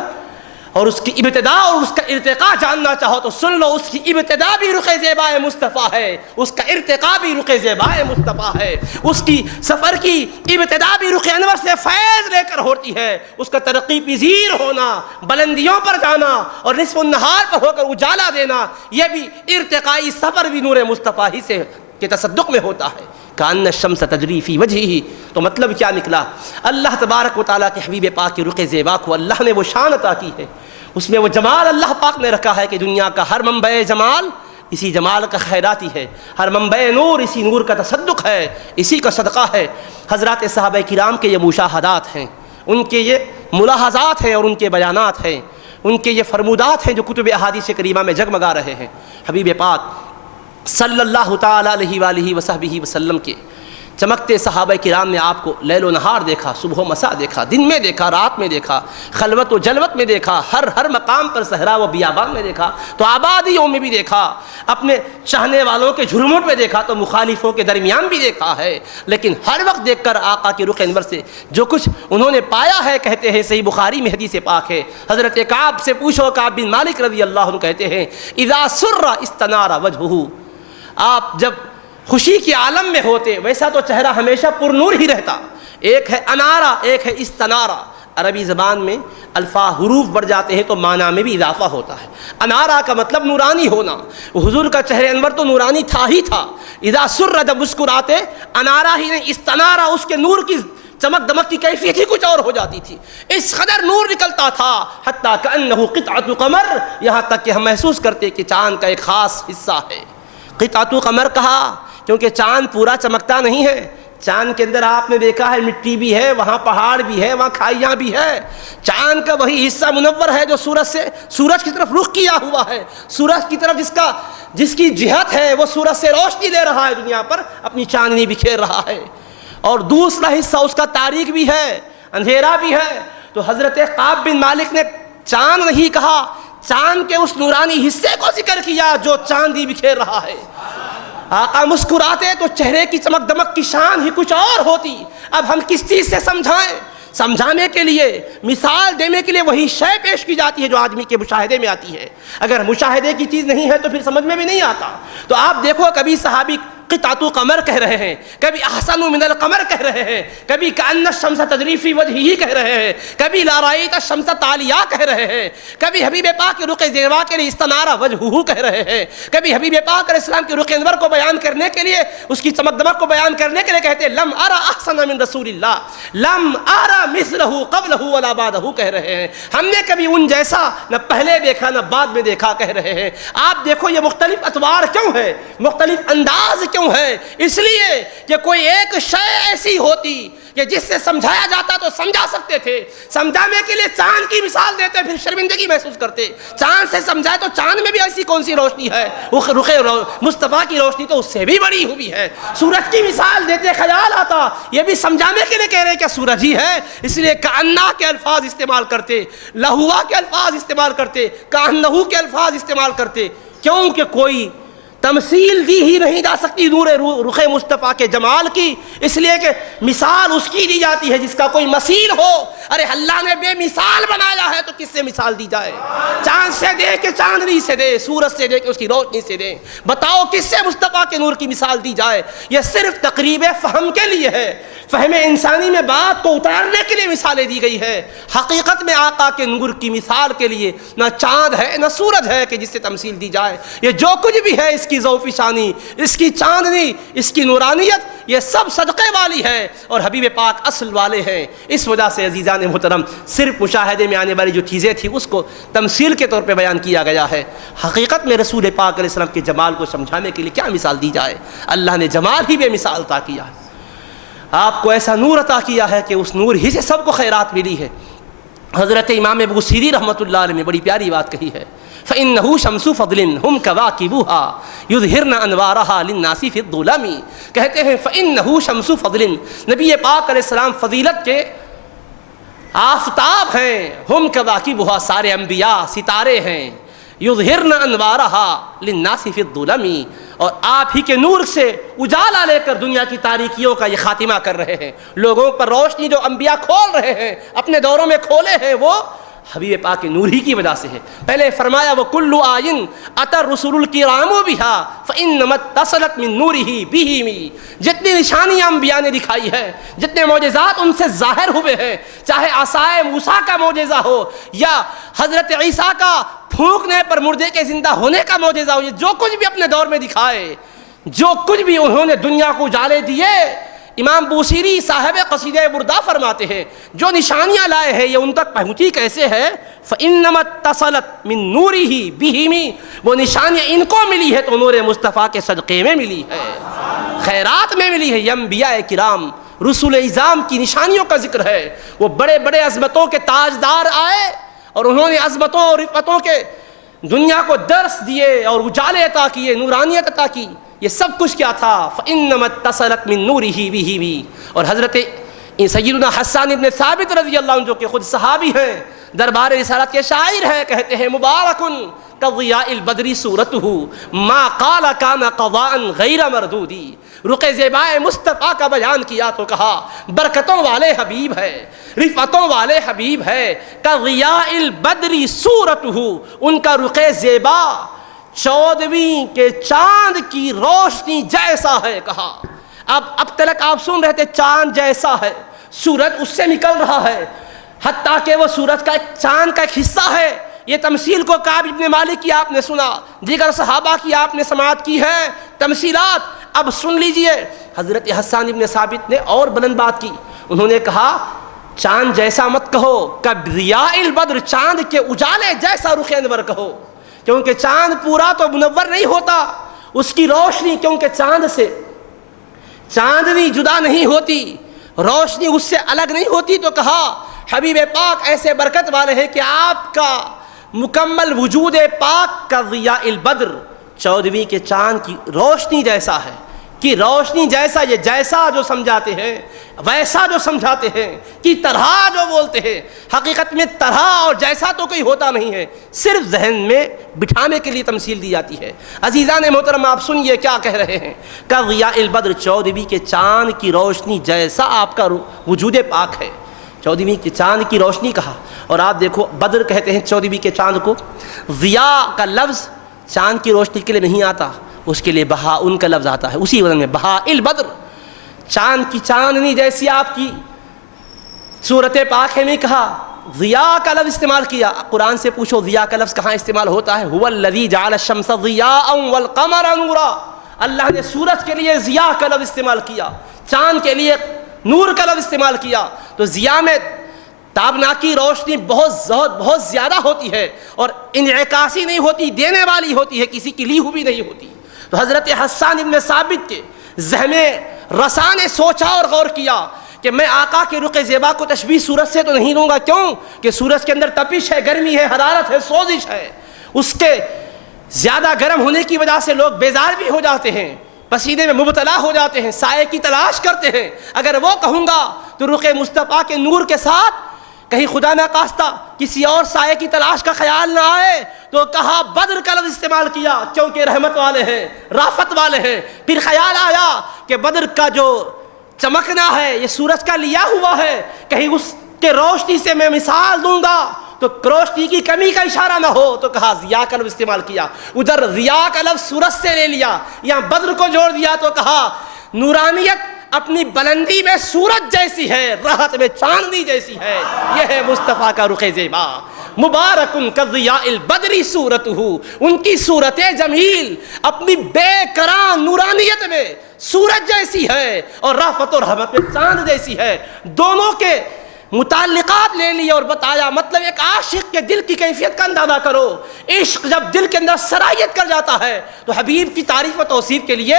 اور اس کی ابتدا اور اس کا ارتقاء جاننا چاہو تو سن لو، اس کی ابتدا بھی رخ زیبا مصطفیٰ ہے، اس کا ارتقاء بھی رخ زیبا مصطفیٰ ہے، اس کی سفر کی ابتدا بھی رخ انور سے فیض لے کر ہوتی ہے، اس کا ترقی پذیر ہونا، بلندیوں پر جانا اور نصف النہار پر ہو کر اجالا دینا، یہ بھی ارتقائی سفر بھی نور مصطفیٰ ہی سے کے تصدق میں ہوتا ہے۔ کأن الشمس تجری فی وجہہ، تو مطلب کیا نکلا؟ اللہ تبارک و تعالیٰ کے حبیب پاک کی رخ زیبا کو اللہ نے وہ شان عطا کی ہے، اس میں وہ جمال اللہ پاک نے رکھا ہے کہ دنیا کا ہر منبع جمال اسی جمال کا خیراتی ہے، ہر منبع نور اسی نور کا تصدق ہے، اسی کا صدقہ ہے۔ حضرات صحابہ کرام کے یہ مشاہدات ہیں، ان کے یہ ملاحظات ہیں اور ان کے بیانات ہیں، ان کے یہ فرمودات ہیں جو کتب احادیث کریمہ میں جگمگا رہے ہیں۔ حبیب پاک صلی اللہ تعالیٰ علیہ وآلہ وصحبہ وسلم کے چمکتے صحابہ کرام نے آپ کو لیل و نہار دیکھا، صبح و مساء دیکھا، دن میں دیکھا، رات میں دیکھا، خلوت و جلوت میں دیکھا، ہر مقام پر صحرا و بیابان میں دیکھا، تو آبادیوں میں بھی دیکھا، اپنے چاہنے والوں کے جھرمٹ میں دیکھا، تو مخالفوں کے درمیان بھی دیکھا ہے، لیکن ہر وقت دیکھ کر آقا کی رخ انور سے جو کچھ انہوں نے پایا ہے، کہتے ہیں صحیح بخاری میں حدیث پاک ہے، حضرت کعب سے پوچھو، کعب بن مالک رضی اللہ عنہ کہتے ہیں اذا سر استنار وجہہ، آپ جب خوشی کے عالم میں ہوتے ویسا تو چہرہ ہمیشہ پر نور ہی رہتا۔ ایک ہے انارہ، ایک ہے استنارہ۔ عربی زبان میں الفاظ حروف بڑھ جاتے ہیں تو معنی میں بھی اضافہ ہوتا ہے۔ انارہ کا مطلب نورانی ہونا، حضور کا چہرے انور تو نورانی تھا ہی تھا۔ اذا سر، جب مسکراتے، انارہ ہی نہیں استنارہ، اس کے نور کی چمک دمک کی کیفیت ہی کچھ اور ہو جاتی تھی، اس قدر نور نکلتا تھا، حتیٰ کأنہ قطعۃ قمر، یہاں تک کہ ہم محسوس کرتے کہ چاند کا ایک خاص حصہ ہے۔ قطعۃ قمر کہا کیونکہ چاند پورا چمکتا نہیں ہے، چاند کے اندر آپ نے دیکھا ہے مٹی بھی ہے، وہاں پہاڑ بھی ہے، وہاں کھائیاں بھی ہے۔ چاند کا وہی حصہ منور ہے جو سورج کی طرف رخ کیا ہوا ہے، سورج کی طرف جس کی جہت ہے وہ سورج سے روشنی دے رہا ہے، دنیا پر اپنی چاندنی بکھیر رہا ہے، اور دوسرا حصہ اس کا تاریک بھی ہے، اندھیرا بھی ہے۔ تو حضرت کعب بن مالک نے چاند نہیں کہا، چاند کے اس نورانی حصے کو ذکر کیا جو چاندنی بکھیر رہا ہے۔ آقا مسکراتے تو چہرے کی چمک دمک کی شان ہی کچھ اور ہوتی۔ اب ہم کس چیز سے سمجھائیں؟ سمجھانے کے لیے، مثال دینے کے لیے وہی شے پیش کی جاتی ہے جو آدمی کے مشاہدے میں آتی ہے۔ اگر مشاہدے کی چیز نہیں ہے تو پھر سمجھ میں بھی نہیں آتا۔ تو آپ دیکھو کبھی صحابی قطعۃ قمر کہہ رہے ہیں، کبھی احسن من القمر کہہ رہے ہیں، کبھی کأن الشمس تجری فی وجہہ کہہ رہے ہیں، کبھی لا رأیت الشمس طالیہ کہہ رہے ہیں، کبھی حبیب پاک کے رخ زیبا کے لیے استنار وجہہ کہہ رہے ہیں، کبھی حبیب پاک علیہ السلام کے رخ انور کو بیان کرنے کے لیے، اس کی چمک دمک کو بیان کرنے کے لیے کہتے ہیں لم ارى احسن من رسول اللہ، لم ارى مثلہ قبلہ ولا بعدہ کہہ رہے ہیں، ہم نے کبھی ان جیسا نہ پہلے دیکھا نہ بعد میں دیکھا کہہ رہے ہیں۔ آپ دیکھو یہ مختلف اطوار کیوں ہے، مختلف انداز کیوں ہے؟ اس لیے کہ کوئی ایک شے ایسی ہوتی کہ جس سے سمجھایا جاتا تو سمجھا سکتے تھے، سمجھانے کے لیے چاند کی مثال دیتے پھر شرمندگی محسوس کرتے، چاند سے سمجھائے تو چاند میں بھی ایسی کون سی روشنی ہے، رخ مصطفیٰ کی روشنی تو اس سے بھی بڑی ہوئی ہے، سورج کی مثال دیتے خیال آتا یہ بھی سمجھانے کے لیے کہہ رہے کہ سورج ہی ہے، اس لیے کأنہ کے الفاظ استعمال کرتے، لہوا کے الفاظ استعمال کرتے، کأنہ کے الفاظ استعمال کرتے، کیونکہ کوئی تمثیل دی ہی نہیں جا سکتی نور رخ مصطفیٰ کے جمال کی، اس لیے کہ مثال اس کی دی جاتی ہے جس کا کوئی مثیل ہو۔ ارے اللہ نے بے مثال بنایا ہے تو کس سے مثال دی جائے؟ چاند سے دے کہ چاندنی سے دے، سورج سے دے کہ اس کی روشنی سے دے، بتاؤ کس سے مصطفیٰ کے نور کی مثال دی جائے؟ یہ صرف تقریب فہم کے لیے ہے، فہم انسانی میں بات کو اتارنے کے لیے مثالیں دی گئی ہے، حقیقت میں آقا کے نور کی مثال کے لیے نہ چاند ہے نہ سورج ہے کہ جس سے تمثیل دی جائے۔ یہ جو کچھ بھی ہے، اس کی ذوفی شانی، اس کی چاندنی، اس کی نورانیت، یہ سب صدقے والی ہے اور حبیب پاک اصل والے ہیں۔ اس وجہ سے عزیزان محترم صرف مشاہدے میں آنے والی جو چیزیں تھیں اس کو تمثیل کے طور پہ بیان کیا گیا ہے، حقیقت میں رسول پاک علیہ السلام کے جمال کو سمجھانے کے لیے کیا مثال دی جائے؟ اللہ نے جمال ہی بے مثال عطا کیا ہے، آپ کو ایسا نور عطا کیا ہے کہ اس نور ہی سے سب کو خیرات ملی ہے۔ حضرت امام بوصیری رحمۃ اللہ علیہ نے بڑی پیاری بات کہی ہے، فإنه شمس فضل هم كواكبها يظهرن انوارها للناس في الظلم، کہتے ہیں فإنه شمس فضل، نبی پاک علیہ السلام فضیلت کے آفتاب ہیں، ہم كواكبها سارے انبیاء ستارے ہیں، یظہرن انوارها للناس في الظلم، اور آپ ہی کے نور سے اجالا لے کر دنیا کی تاریکیوں کا یہ خاتمہ کر رہے ہیں، لوگوں پر روشنی جو انبیاء کھول رہے ہیں اپنے دوروں میں کھولے ہیں وہ حبیب پاک کے نور ہی کی وجہ سے ہے۔ پہلے فرمایا وَكُلُّ آئٍ أَتَى الرُّسُلُ الْكِرَامُ بِهَا فَإِنَّمَا اتصلت مِن نُورِهِ بِهِ، جتنی نشانیاں انبیاء نے دکھائی ہے، جتنے معجزات ان سے ظاہر ہوئے ہیں، چاہے عصائے موسیٰ کا معجزہ ہو یا حضرت عیسیٰ کا پھونکنے پر مردے کے زندہ ہونے کا معجزہ ہو، جو کچھ بھی اپنے دور میں دکھائے، جو کچھ بھی انہوں نے دنیا کو اجالے دیے، امام بوصیری صاحب قصیدہ بردہ فرماتے ہیں جو نشانیاں لائے ہیں یہ ان تک پہنچی کیسے ہے؟ فَإِنَّمَا اتصلت مِن نُورِهِ بِهِ، وہ نشانیاں ان کو ملی ہے تو نور مصطفیٰ کے صدقے میں ملی ہے، خیرات میں ملی ہے۔ یہ انبیاء کرام رسول اعظام کی نشانیوں کا ذکر ہے، وہ بڑے بڑے عظمتوں کے تاجدار آئے اور انہوں نے عظمتوں اور رفعتوں کے دنیا کو درس دیے اور اجالے عطا کیے، نورانیت عطا کی، یہ سب کچھ کیا تھا؟ فَإِنَّمَا اتصلت مِن نُورِهِ بِهِ۔ اور حضرت سیدنا حسان ابن ثابت رضی اللہ عنہ جو کہ خود صحابی ہیں، دربار رسالت کے شاعر ہیں، کہتے ہیں مبارکن کضیاء البدر صورتہ ما قال کان قضاء غیر مردودی، رخ زیبائے مصطفیٰ کا بیان کیا تو کہا برکتوں والے حبیب ہے، رفعتوں والے حبیب ہے، کضیاء البدر صورتہ، ان کا رخ زیبا 14ویں کے چاند کی روشنی جیسا ہے، کہا اب تلک آپ سن رہے تھے چاند جیسا ہے، سورج اس سے نکل رہا ہے، حتیٰ کہ وہ سورج کا چاند کا ایک حصہ ہے۔ یہ تمثیل کو کعب ابن مالک کی آپ نے سنا، دیگر صحابہ کی آپ نے سماعت کی ہے تمثیلات۔ اب سن لیجئے حضرت حسان ابن ثابت نے اور بلند بات کی، انہوں نے کہا چاند جیسا مت کہو، کضیاء البدر، چاند کے اجالے جیسا رخ انور کہو، کیونکہ چاند پورا تو منور نہیں ہوتا، اس کی روشنی، کیونکہ چاند سے چاندنی جدا نہیں ہوتی، روشنی اس سے الگ نہیں ہوتی، تو کہا حبیب پاک ایسے برکت والے ہیں کہ آپ کا مکمل وجود پاک کا ضیاء البدر 14ویں کے چاند کی روشنی جیسا ہے، کہ روشنی جیسا، یہ جیسا جو سمجھاتے ہیں، ویسا جو سمجھاتے ہیں، کی طرح جو بولتے ہیں، حقیقت میں طرح اور جیسا تو کوئی ہوتا نہیں ہے، صرف ذہن میں بٹھانے کے لیے تمثیل دی جاتی ہے۔ عزیزان محترم آپ سنیے کیا کہہ رہے ہیں، کہ ضیاء البدر 14ویں کے چاند کی روشنی جیسا آپ کا وجود پاک ہے، 14ویں کے چاند کی روشنی کہا۔ اور آپ دیکھو بدر کہتے ہیں 14ویں کے چاند کو، ضیاء کا لفظ چاند کی روشنی کے لیے نہیں آتا، اس کے لیے بہا ان کا لفظ آتا ہے اسی وزن میں، بہا البدر، چاند کی چاندنی جیسی آپ کی صورت پاک ہے میں کہا، ضیاء کا لفظ استعمال کیا۔ قرآن سے پوچھو ضیاء کا لفظ کہاں استعمال ہوتا ہے؟ هو الذی جعل الشمس ضیاء والقمر نورا، اللہ نے سورج کے لیے ضیاء کا لفظ استعمال کیا، چاند کے لیے نور کا لفظ استعمال کیا۔ تو ضیاء میں تابناکی روشنی بہت زیادہ ہوتی ہے اور انعکاسی نہیں ہوتی، دینے والی ہوتی ہے، کسی کی لی ہوئی نہیں ہوتی۔ تو حضرت حسان ابن ثابت کے ذہن رسا نے سوچا اور غور کیا کہ میں آقا کے رخ زیبا کو تشبیہ سورج سے تو نہیں لوں گا، کیوں کہ سورج کے اندر تپش ہے، گرمی ہے، حرارت ہے، سوزش ہے، اس کے زیادہ گرم ہونے کی وجہ سے لوگ بیزار بھی ہو جاتے ہیں، پسینے میں مبتلا ہو جاتے ہیں، سائے کی تلاش کرتے ہیں۔ اگر وہ کہوں گا تو رخ مصطفیٰ کے نور کے ساتھ کہیں خدا نہ خواستہ کسی اور سائے کی تلاش کا خیال نہ آئے، تو کہا بدر کا لفظ استعمال کیا کیونکہ رحمت والے ہیں، رافت والے ہیں۔ پھر خیال آیا کہ بدر کا جو چمکنا ہے یہ سورج کا لیا ہوا ہے، کہیں اس کے روشنی سے میں مثال دوں گا تو روشنی کی کمی کا اشارہ نہ ہو، تو کہا ضیاء کا لفظ استعمال کیا۔ ادھر ضیاء کا لفظ سورج سے لے لیا، یہاں بدر کو جوڑ دیا تو کہا نورانیت اپنی بلندی میں سورج جیسی ہے، راحت میں چاندنی جیسی ہے، یہ ہے مصطفیٰ کا رخ زیبا۔ مبارکن کضیاء البدری صورتہ، ان کی صورت جمیل اپنی بے کراں نورانیت میں سورج جیسی ہے اور رافت و رحمت میں چاند جیسی ہے۔ دونوں کے متعلقات لے لیے اور بتایا، مطلب ایک عاشق کے دل کی کیفیت کا اندازہ کرو۔ عشق جب دل کے اندر سرایت کر جاتا ہے تو حبیب کی تعریف و توصیف کے لیے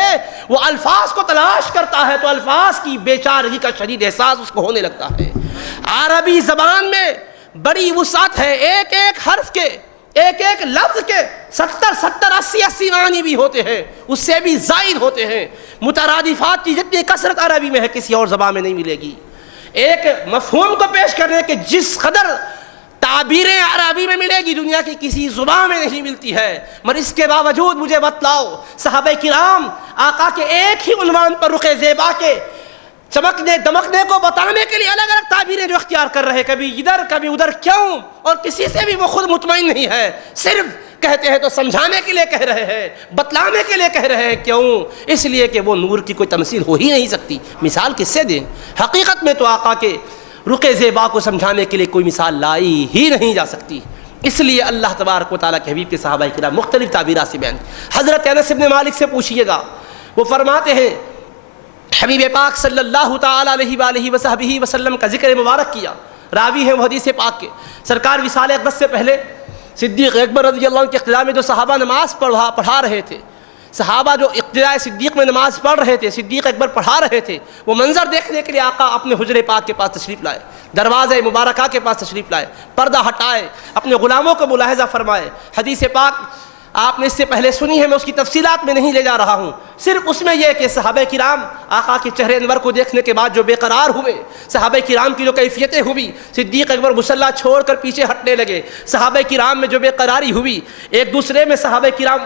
وہ الفاظ کو تلاش کرتا ہے، تو الفاظ کی بے چارگی کا شدید احساس اس کو ہونے لگتا ہے۔ عربی زبان میں بڑی وسعت ہے، ایک ایک حرف کے، ایک ایک لفظ کے 70 80 معنی بھی ہوتے ہیں، اس سے بھی زائد ہوتے ہیں۔ مترادفات کی جتنی کثرت عربی میں ہے کسی اور زبان میں نہیں ملے گی۔ ایک مفہوم کو پیش کرنے کے جس قدر تعبیریں عربی میں ملے گی دنیا کی کسی زبان میں نہیں ملتی ہے، مگر اس کے باوجود مجھے بتلاؤ صحابہ کرام آقا کے ایک ہی عنوان پر رخ زیبا کے چمکنے دمکنے کو بتانے کے لیے الگ الگ تعبیریں جو اختیار کر رہے، کبھی ادھر کبھی ادھر، کیوں؟ اور کسی سے بھی وہ خود مطمئن نہیں ہے، صرف کہتے ہیں تو سمجھانے کے لیے کہہ رہے ہیں، بتلانے کے لیے کہہ رہے ہیں۔ کیوں؟ اس لیے کہ وہ نور کی کوئی تمثیل ہو ہی نہیں سکتی، مثال کس سے دیں؟ حقیقت میں تو آقا کے رخ زیبا کو سمجھانے کے لیے کوئی مثال لائی ہی نہیں جا سکتی۔ اس لیے اللہ تبارک و تعالیٰ کے حبیب کے صحابہ کرام مختلف تعبیرات سے بیان۔ حضرت انس بن مالک سے پوچھئے گا، وہ فرماتے ہیں حبیب پاک صلی اللہ تعالیٰ علیہ وآلہ وصحبہ وسلم کا ذکر مبارک کیا، راوی ہیں وہ حدیث پاک کے۔ سرکار وصال اقدس سے پہلے صدیق اکبر رضی اللہ عنہ کے اقتداء میں جو صحابہ نماز پڑھا رہے تھے، صحابہ جو اقتداء صدیق میں نماز پڑھ رہے تھے، صدیق اکبر پڑھا رہے تھے، وہ منظر دیکھنے کے لیے آقا اپنے حجرے پاک کے پاس تشریف لائے، دروازے مبارکہ کے پاس تشریف لائے، پردہ ہٹائے، اپنے غلاموں کو ملاحظہ فرمائے۔ حدیث پاک آپ نے اس سے پہلے سنی ہے، میں اس کی تفصیلات میں نہیں لے جا رہا ہوں، صرف اس میں یہ کہ صحابہ کرام آقا کے چہرے انور کو دیکھنے کے بعد جو بے قرار ہوئے، صحابہ کرام کی جو کیفیتیں ہوئی، صدیق اکبر مصلی چھوڑ کر پیچھے ہٹنے لگے، صحابہ کرام میں جو بے قراری ہوئی، ایک دوسرے میں صحابہ کرام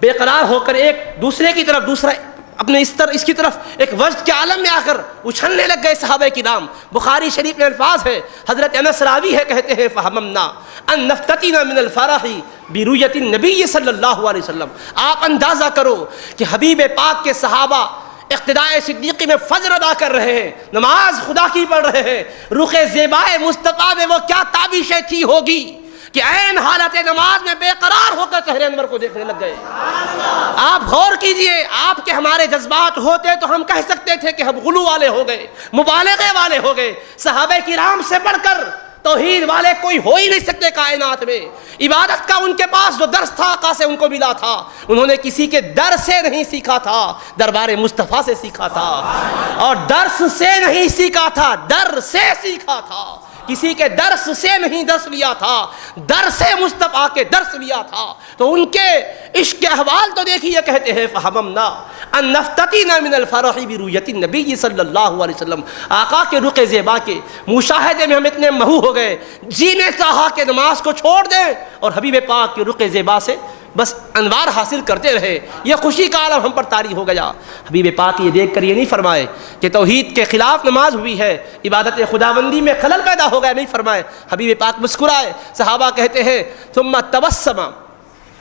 بے قرار ہو کر ایک دوسرے کی طرف، دوسرا اپنے اس کی طرف ایک وجد کے عالم میں آ کر اچھلنے لگ گئے صحابہ کرام۔ بخاری شریف میں الفاظ ہے، حضرت انس راوی ہے، کہتے ہیں فہممنا ان نفتتنا من الفرح برؤیت النبی صلی اللہ علیہ وسلم۔ آپ اندازہ کرو کہ حبیب پاک کے صحابہ اقتداء صدیقی میں فجر ادا کر رہے ہیں، نماز خدا کی پڑھ رہے ہیں، رخ زیبائے مصطفیٰ میں وہ کیا تابشیں تھی ہوگی کہ عین حالت نماز میں بے قرار ہو کر چہرے انور کو دیکھنے لگ گئے۔ آپ غور کیجئے، آپ کے ہمارے جذبات ہوتے تو ہم کہہ سکتے تھے کہ ہم غلو والے ہو گئے، مبالغے والے ہو گئے۔ صحابہ کرام سے بڑھ کر توحید والے کوئی ہو ہی نہیں سکتے کائنات میں۔ عبادت کا ان کے پاس جو درس تھا آقا سے ان کو ملا تھا، انہوں نے کسی کے در سے نہیں سیکھا تھا، دربار مصطفیٰ سے سیکھا تھا، اور درس سے نہیں سیکھا تھا، در سے سیکھا تھا۔ کسی کے درس سے نہیں درس لیا تھا، درس مصطفیٰ کے درس لیا تھا۔ تو ان کے عشق کے احوال تو دیکھیے، کہتے ہیں فہممنا ان نفتتنا من الفرح برؤیت النبی صلی اللہ علیہ وسلم۔ آقا کے رخ زیبا کے مشاہدے میں ہم اتنے محو ہو گئے، جی نے چاہا کہ نماز کو چھوڑ دیں اور حبیب پاک کے رخ زیبا سے بس انوار حاصل کرتے رہے۔ یہ خوشی کا عالم ہم پر طاری ہو گیا۔ حبیب پاک یہ دیکھ کر یہ نہیں فرمائے کہ توحید کے خلاف نماز ہوئی ہے، عبادت خداوندی میں خلل پیدا ہو گیا، نہیں فرمائے۔ حبیب پاک مسکرائے، صحابہ کہتے ہیں ثم تبسم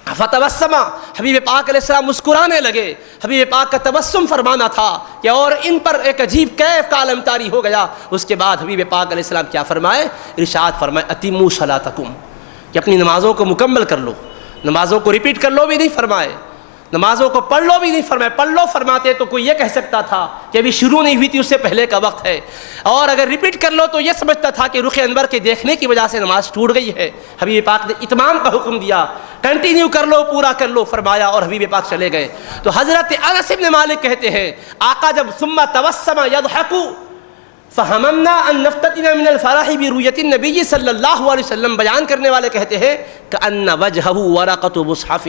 فتبسما، حبیب پاک علیہ السلام مسکرانے لگے. حبیب پاک کا تبسم فرمانا تھا کہ اور ان پر ایک عجیب کیف کا عالم طاری ہو گیا. اس کے بعد حبیب پاک علیہ السلام کیا فرمائے؟ ارشاد فرمائے اتموا صلاتکم، کہ اپنی نمازوں کو مکمل کر لو. نمازوں کو ریپیٹ کر لو بھی نہیں فرمائے، نمازوں کو پڑھ لو بھی نہیں فرمائے. پڑھ لو فرماتے تو کوئی یہ کہہ سکتا تھا کہ ابھی شروع نہیں ہوئی تھی، اس سے پہلے کا وقت ہے. اور اگر ریپیٹ کر لو تو یہ سمجھتا تھا کہ رخ انور کے دیکھنے کی وجہ سے نماز ٹوٹ گئی ہے. حبیب پاک نے اتمام کا حکم دیا، کنٹینیو کر لو، پورا کر لو فرمایا، اور حبیب پاک چلے گئے. تو حضرت انس بن مالک کہتے ہیں آقا جب ثم تبسم یضحک فہممنا ان نفتتن من الفرح برؤیت النبی صلی اللہ علیہ وسلم، بیان کرنے والے کہتے ہیں کأن وجہہ ورقۃ مصحف.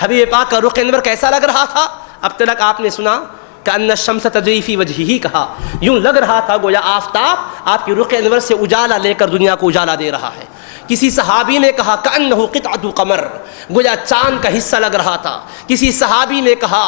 حبیب پاک کا رخ انور کیسا لگ رہا تھا؟ اب تک آپ نے سنا کأن الشمس تجری فی وجہہ، کہا یوں لگ رہا تھا گویا آفتاب آپ کی رخ انور سے اجالا لے کر دنیا کو اجالا دے رہا ہے. کسی صحابی نے کہا کأنہ قطعۃ قمر، گویا چاند کا حصہ لگ رہا تھا. کسی صحابی نے کہا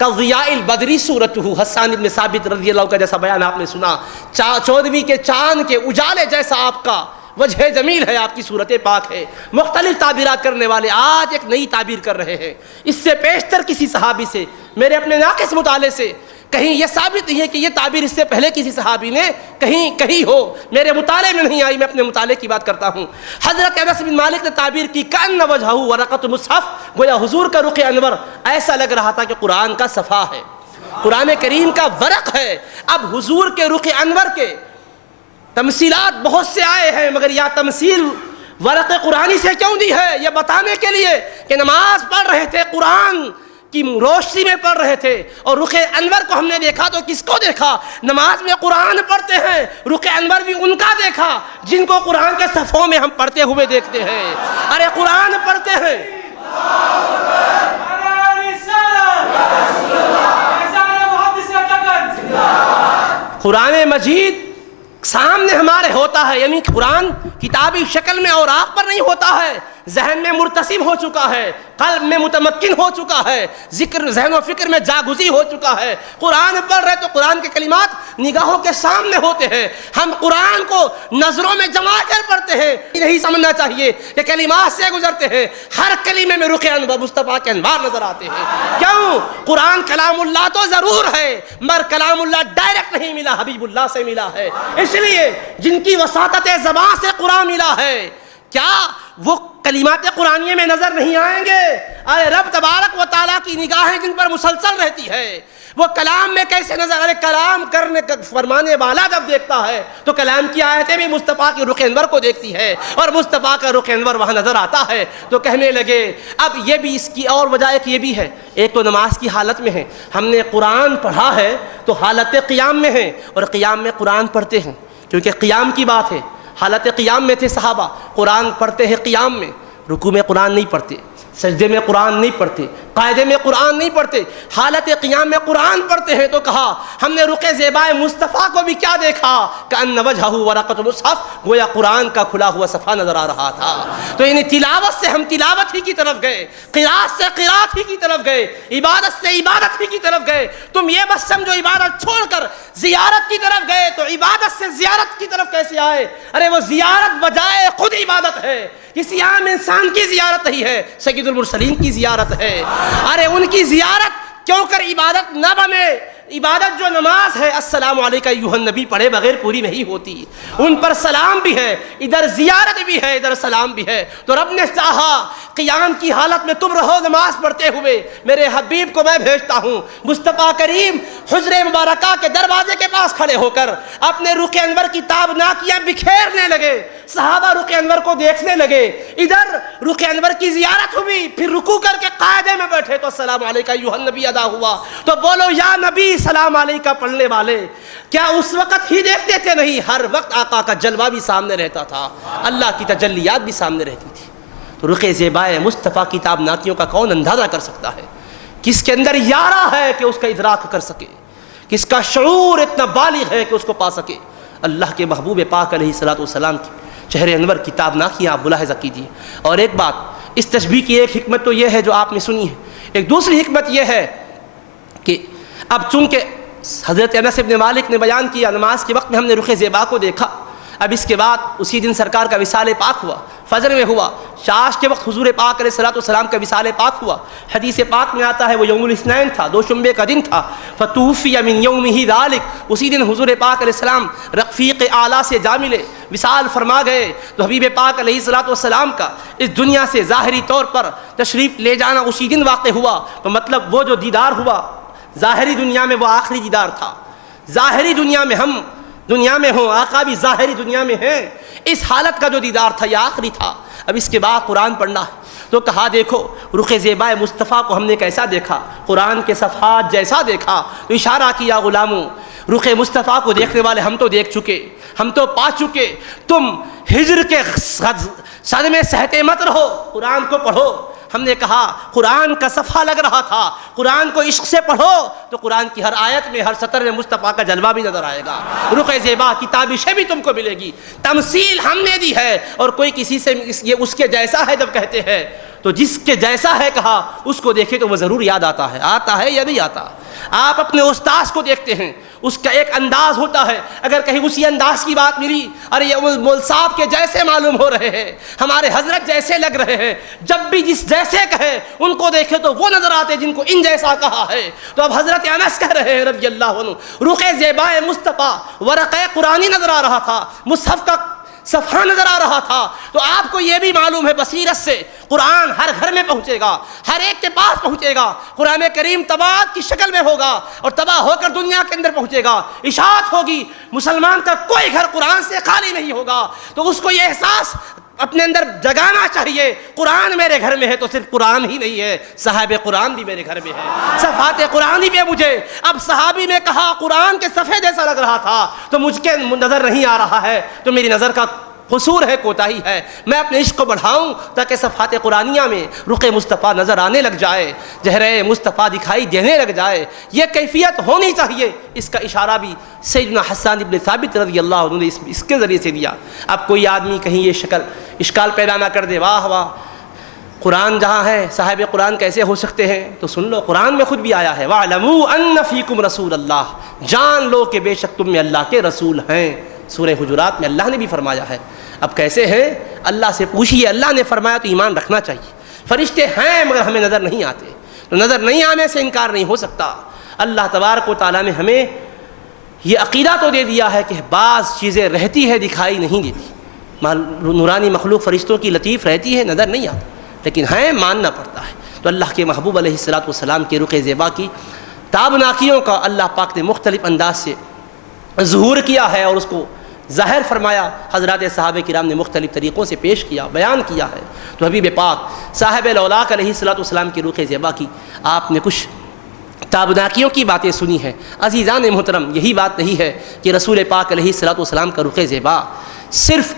کضیاء البدری صورتہ، حسان بن ثابت رضی اللہ کا جیسا بیان آپ نے سنا، 14ویں کے چاند کے اجالے جیسا آپ کا وجہ جمیل ہے، آپ کی صورت پاک ہے. مختلف تعبیرات کرنے والے آج ایک نئی تعبیر کر رہے ہیں. اس سے پیشتر کسی صحابی سے، میرے اپنے ناقص مطالعے سے کہیں یہ ثابت نہیں ہے کہ یہ تعبیر اس سے پہلے کسی صحابی نے کہیں ہو. میرے مطالعے میں نہیں آئی، میں اپنے مطالعے کی بات کرتا ہوں. حضرت انس بن مالک نے تعبیر کی کأن وجہہ ورقۃ مصحف، گویا حضور کا رخ انور ایسا لگ رہا تھا کہ قرآن کا صفحہ ہے، قرآن کریم کا ورق ہے. اب حضور کے رخ انور کے تمثیلات بہت سے آئے ہیں، مگر یہ تمثیل ورق قرآنی سے کیوں دی ہے؟ یہ بتانے کے لیے کہ نماز پڑھ رہے تھے، قرآن کی روشنی میں پڑھ رہے تھے. اور رخ انور کو ہم نے دیکھا تو کس کو دیکھا؟ نماز میں قرآن پڑھتے ہیں، رخ انور بھی ان کا دیکھا جن کو قرآن کے صفحوں میں ہم پڑھتے ہوئے دیکھتے ہیں. ارے قرآن پڑھتے ہیں، قرآن مجید سامنے ہمارے ہوتا ہے، یعنی قرآن کتابی شکل میں اور آنکھ پر نہیں ہوتا ہے، ذہن میں مرتسم ہو چکا ہے، قلب میں متمکن ہو چکا ہے، ذکر ذہن و فکر میں جاگزی ہو چکا ہے. قرآن پڑھ رہے تو قرآن کے کلمات نگاہوں کے سامنے ہوتے ہیں. ہم قرآن کو نظروں میں جما کر پڑھتے ہیں. نہیں سمجھنا چاہیے کہ کلمات سے گزرتے ہیں، ہر کلمے میں رخ انور مصطفیٰ کے انوار نظر آتے ہیں. کیوں؟ قرآن کلام اللہ تو ضرور ہے، مگر کلام اللہ ڈائریکٹ نہیں ملا، حبیب اللہ سے ملا ہے. اس لیے جن کی وساطت زبان سے قرآن ملا ہے، کیا وہ کلمات قرآنیہ میں نظر نہیں آئیں گے؟ ارے رب تبارک و تعالیٰ کی نگاہیں جن پر مسلسل رہتی ہے، وہ کلام میں کیسے نظر؟ ارے کلام کرنے فرمانے والا جب دیکھتا ہے تو کلام کی آیتیں بھی مصطفیٰ کے رخ انور کو دیکھتی ہے، اور مصطفیٰ کا رخ انور وہاں نظر آتا ہے. تو کہنے لگے اب یہ بھی اس کی اور وجہ ایک یہ بھی ہے، ایک تو نماز کی حالت میں ہے، ہم نے قرآن پڑھا ہے تو حالت قیام میں ہے، اور قیام میں قرآن پڑھتے ہیں کیونکہ قیام کی بات ہے. حالت قیام میں تھے صحابہ، قرآن پڑھتے ہیں قیام میں، رکوع میں قرآن نہیں پڑھتے، سجدے میں قرآن نہیں پڑھتے، قاعدے میں قرآن نہیں پڑھتے، حالت قیام میں قرآن پڑھتے ہیں. تو کہا ہم نے رخ زیبائے مصطفیٰ کو بھی کیا دیکھا؟ کأن وجہہ ورقۃ مصحف، گویا قرآن کا کھلا ہوا صفحہ نظر آ رہا تھا. تو یعنی تلاوت سے ہم تلاوت ہی کی طرف گئے، قراءت سے قراءت ہی کی طرف گئے، عبادت سے عبادت ہی کی طرف گئے. تم یہ بس سمجھو عبادت چھوڑ کر زیارت کی طرف گئے تو عبادت سے زیارت کی طرف کیسے آئے؟ ارے وہ زیارت بجائے خود عبادت ہے، کسی عام انسان کی زیارت نہیں ہے، سید المرسلین کی زیارت ہے. ارے ان کی زیارت کیوں کر عبادت نہ بنے؟ عبادت جو نماز ہے، السلام علیکہ ایھا النبی پڑھے بغیر پوری نہیں ہوتی. ان پر سلام بھی ہے، ادھر زیارت بھی ہے، ادھر سلام بھی ہے. تو رب نے چاہا قیام کی حالت میں تم رہو نماز پڑھتے ہوئے، میرے حبیب کو میں بھیجتا ہوں. مصطفیٰ کریم حجر مبارکہ کے دروازے کے پاس کھڑے ہو کر اپنے رخ انور کی تابناکیاں بکھیرنے لگے. صحابہ رخ انور کو دیکھنے لگے، ادھر رخ انور کی زیارت ہوئی، پھر رکوع کر کے قاعدے میں بیٹھے تو السلام علیکہ ایھا النبی ادا ہوا. تو بولو یا نبی سلام علیکہ پڑھنے والے، کیا اس وقت ہی دیکھتے تھے؟ نہیں، ہر وقت آقا کا جلوہ بھی سامنے رہتا تھا، اللہ کی تجلیات بھی سامنے رہتی تھی. تو رخ زیبائے مصطفیٰ کی تابناکیوں کا کون اندازہ کر سکتا ہے؟ کس کے اندر یارہ ہے کہ اس کا ادراک کر سکے؟ کس کا شعور اتنا بالغ ہے کہ اس کو پا سکے؟ اللہ کے محبوب پاک علیہ الصلوۃ والسلام کی چہرے انور کی تابناکیاں آپ ملاحظہ کیجیے. اور ایک بات، اس تشبیہ کی ایک حکمت تو یہ ہے جو آپ نے سنی ہے، ایک دوسری حکمت یہ ہے کہ اب چونکہ حضرت انس بن مالک نے بیان کیا نماز کے وقت میں ہم نے رخ زیبا کو دیکھا، اب اس کے بعد اسی دن سرکار کا وصال پاک ہوا، فجر میں ہوا، چاش کے وقت حضور پاک علیہ الصلوۃ والسلام کا وصال پاک ہوا۔ حدیث پاک میں آتا ہے وہ یوم الاثنین تھا، دوشنبے کا دن تھا، فتوفی من یومہ ذالک، اسی دن حضور پاک علیہ السلام رفیق اعلیٰ سے جا ملے، وصال فرما گئے۔ تو حبیب پاک علیہ الصلوۃ والسلام کا اس دنیا سے ظاہری طور پر تشریف لے جانا اسی دن واقع ہوا، تو مطلب وہ جو دیدار ہوا ظاہری دنیا میں وہ آخری دیدار تھا۔ ظاہری دنیا میں ہم دنیا میں ہوں، آقا بھی ظاہری دنیا میں ہیں، اس حالت کا جو دیدار تھا یہ آخری تھا۔ اب اس کے بعد قرآن پڑھنا ہے تو کہا دیکھو رخ زیبائے مصطفیٰ کو ہم نے کیسا دیکھا، قرآن کے صفحات جیسا دیکھا، تو اشارہ کیا غلاموں رخ مصطفیٰ کو دیکھنے والے ہم تو دیکھ چکے، ہم تو پا چکے، تم ہجر کے صدمے سہتے مت رہو، قرآن کو پڑھو۔ ہم نے کہا قرآن کا صفحہ لگ رہا تھا، قرآن کو عشق سے پڑھو تو قرآن کی ہر آیت میں ہر سطر میں مصطفیٰ کا جلوہ بھی نظر آئے گا، رخ زیبا کی تابشیں بھی تم کو ملے گی۔ تمثیل ہم نے دی ہے، اور کوئی کسی سے یہ اس کے جیسا ہے جب کہتے ہیں تو جس کے جیسا ہے کہا اس کو دیکھے تو وہ ضرور یاد آتا ہے یا نہیں آتا۔ آپ اپنے استاذ کو دیکھتے ہیں، اس کا ایک انداز ہوتا ہے، اگر کہیں اسی انداز کی بات ملی، ارے یہ مول صاحب کے جیسے معلوم ہو رہے ہیں، ہمارے حضرت جیسے لگ رہے ہیں، جب بھی جس جیسے کہے ان کو دیکھے تو وہ نظر آتے جن کو ان جیسا کہا ہے۔ تو اب حضرت انس کہہ رہے ہیں رضی اللہ عنہ، رخ زیبائے مصطفیٰ ورقہ قرآنی نظر آ رہا تھا، مصحف کا صفحہ نظر آ رہا تھا۔ تو آپ کو یہ بھی معلوم ہے بصیرت سے قرآن ہر گھر میں پہنچے گا، ہر ایک کے پاس پہنچے گا، قرآن کریم تبات کی شکل میں ہوگا اور تباہ ہو کر دنیا کے اندر پہنچے گا، اشاعت ہوگی، مسلمان کا کوئی گھر قرآن سے خالی نہیں ہوگا۔ تو اس کو یہ احساس اپنے اندر جگانا چاہیے، قرآن میرے گھر میں ہے تو صرف قرآن ہی نہیں ہے، صاحب قرآن بھی میرے گھر میں ہے، صفحات قرآن ہی پہ مجھے اب صحابی نے کہا قرآن کے صفحے جیسا لگ رہا تھا تو مجھ کے نظر نہیں آ رہا ہے، تو میری نظر کا قصور ہے، کوتاہی ہے، میں اپنے عشق کو بڑھاؤں تاکہ صفحات قرآنیہ میں رخ مصطفیٰ نظر آنے لگ جائے، چہرے مصطفیٰ دکھائی دینے لگ جائے، یہ کیفیت ہونی چاہیے۔ اس کا اشارہ بھی سیدنا حسان ابن ثابت رضی اللہ عنہ نے اس کے ذریعے سے دیا۔ اب کوئی آدمی کہیں یہ شکل اشکال پیدا نہ کر دے، واہ واہ قرآن جہاں ہے صاحب قرآن کیسے ہو سکتے ہیں، تو سن لو قرآن میں خود بھی آیا ہے وَاعْلَمُوا أَنَّ فِيكُمْ رَسُولَ اللَّهِ، جان لو کہ بے شک تم میں اللہ کے رسول ہیں۔ سورہ حجرات میں اللہ نے بھی فرمایا ہے۔ اب کیسے ہیں اللہ سے پوچھیے، اللہ نے فرمایا تو ایمان رکھنا چاہیے۔ فرشتے ہیں مگر ہمیں نظر نہیں آتے، تو نظر نہیں آنے سے انکار نہیں ہو سکتا۔ اللہ تبارک و تعالیٰ نے ہمیں یہ عقیدہ تو دے دیا ہے کہ بعض چیزیں رہتی ہے دکھائی نہیں دیتی، نورانی مخلوق فرشتوں کی لطیف رہتی ہے نظر نہیں آتی، لیکن ہیں ماننا پڑتا ہے۔ تو اللہ کے محبوب علیہ الصلوۃ والسلام کے رخ زیبا کی تابناکیوں کا اللہ پاک نے مختلف انداز سے ظہور کیا ہے اور اس کو ظاہر فرمایا، حضرات صحابہ کرام نے مختلف طریقوں سے پیش کیا، بیان کیا ہے۔ تو حبیب پاک صاحب الاولاق علیہ الصلوۃ والسلام کی رخ زیبا کی آپ نے کچھ تابناکیوں کی باتیں سنی ہیں۔ عزیزان محترم، یہی بات نہیں ہے کہ رسول پاک علیہ الصلوۃ والسلام کا رخ زیبا صرف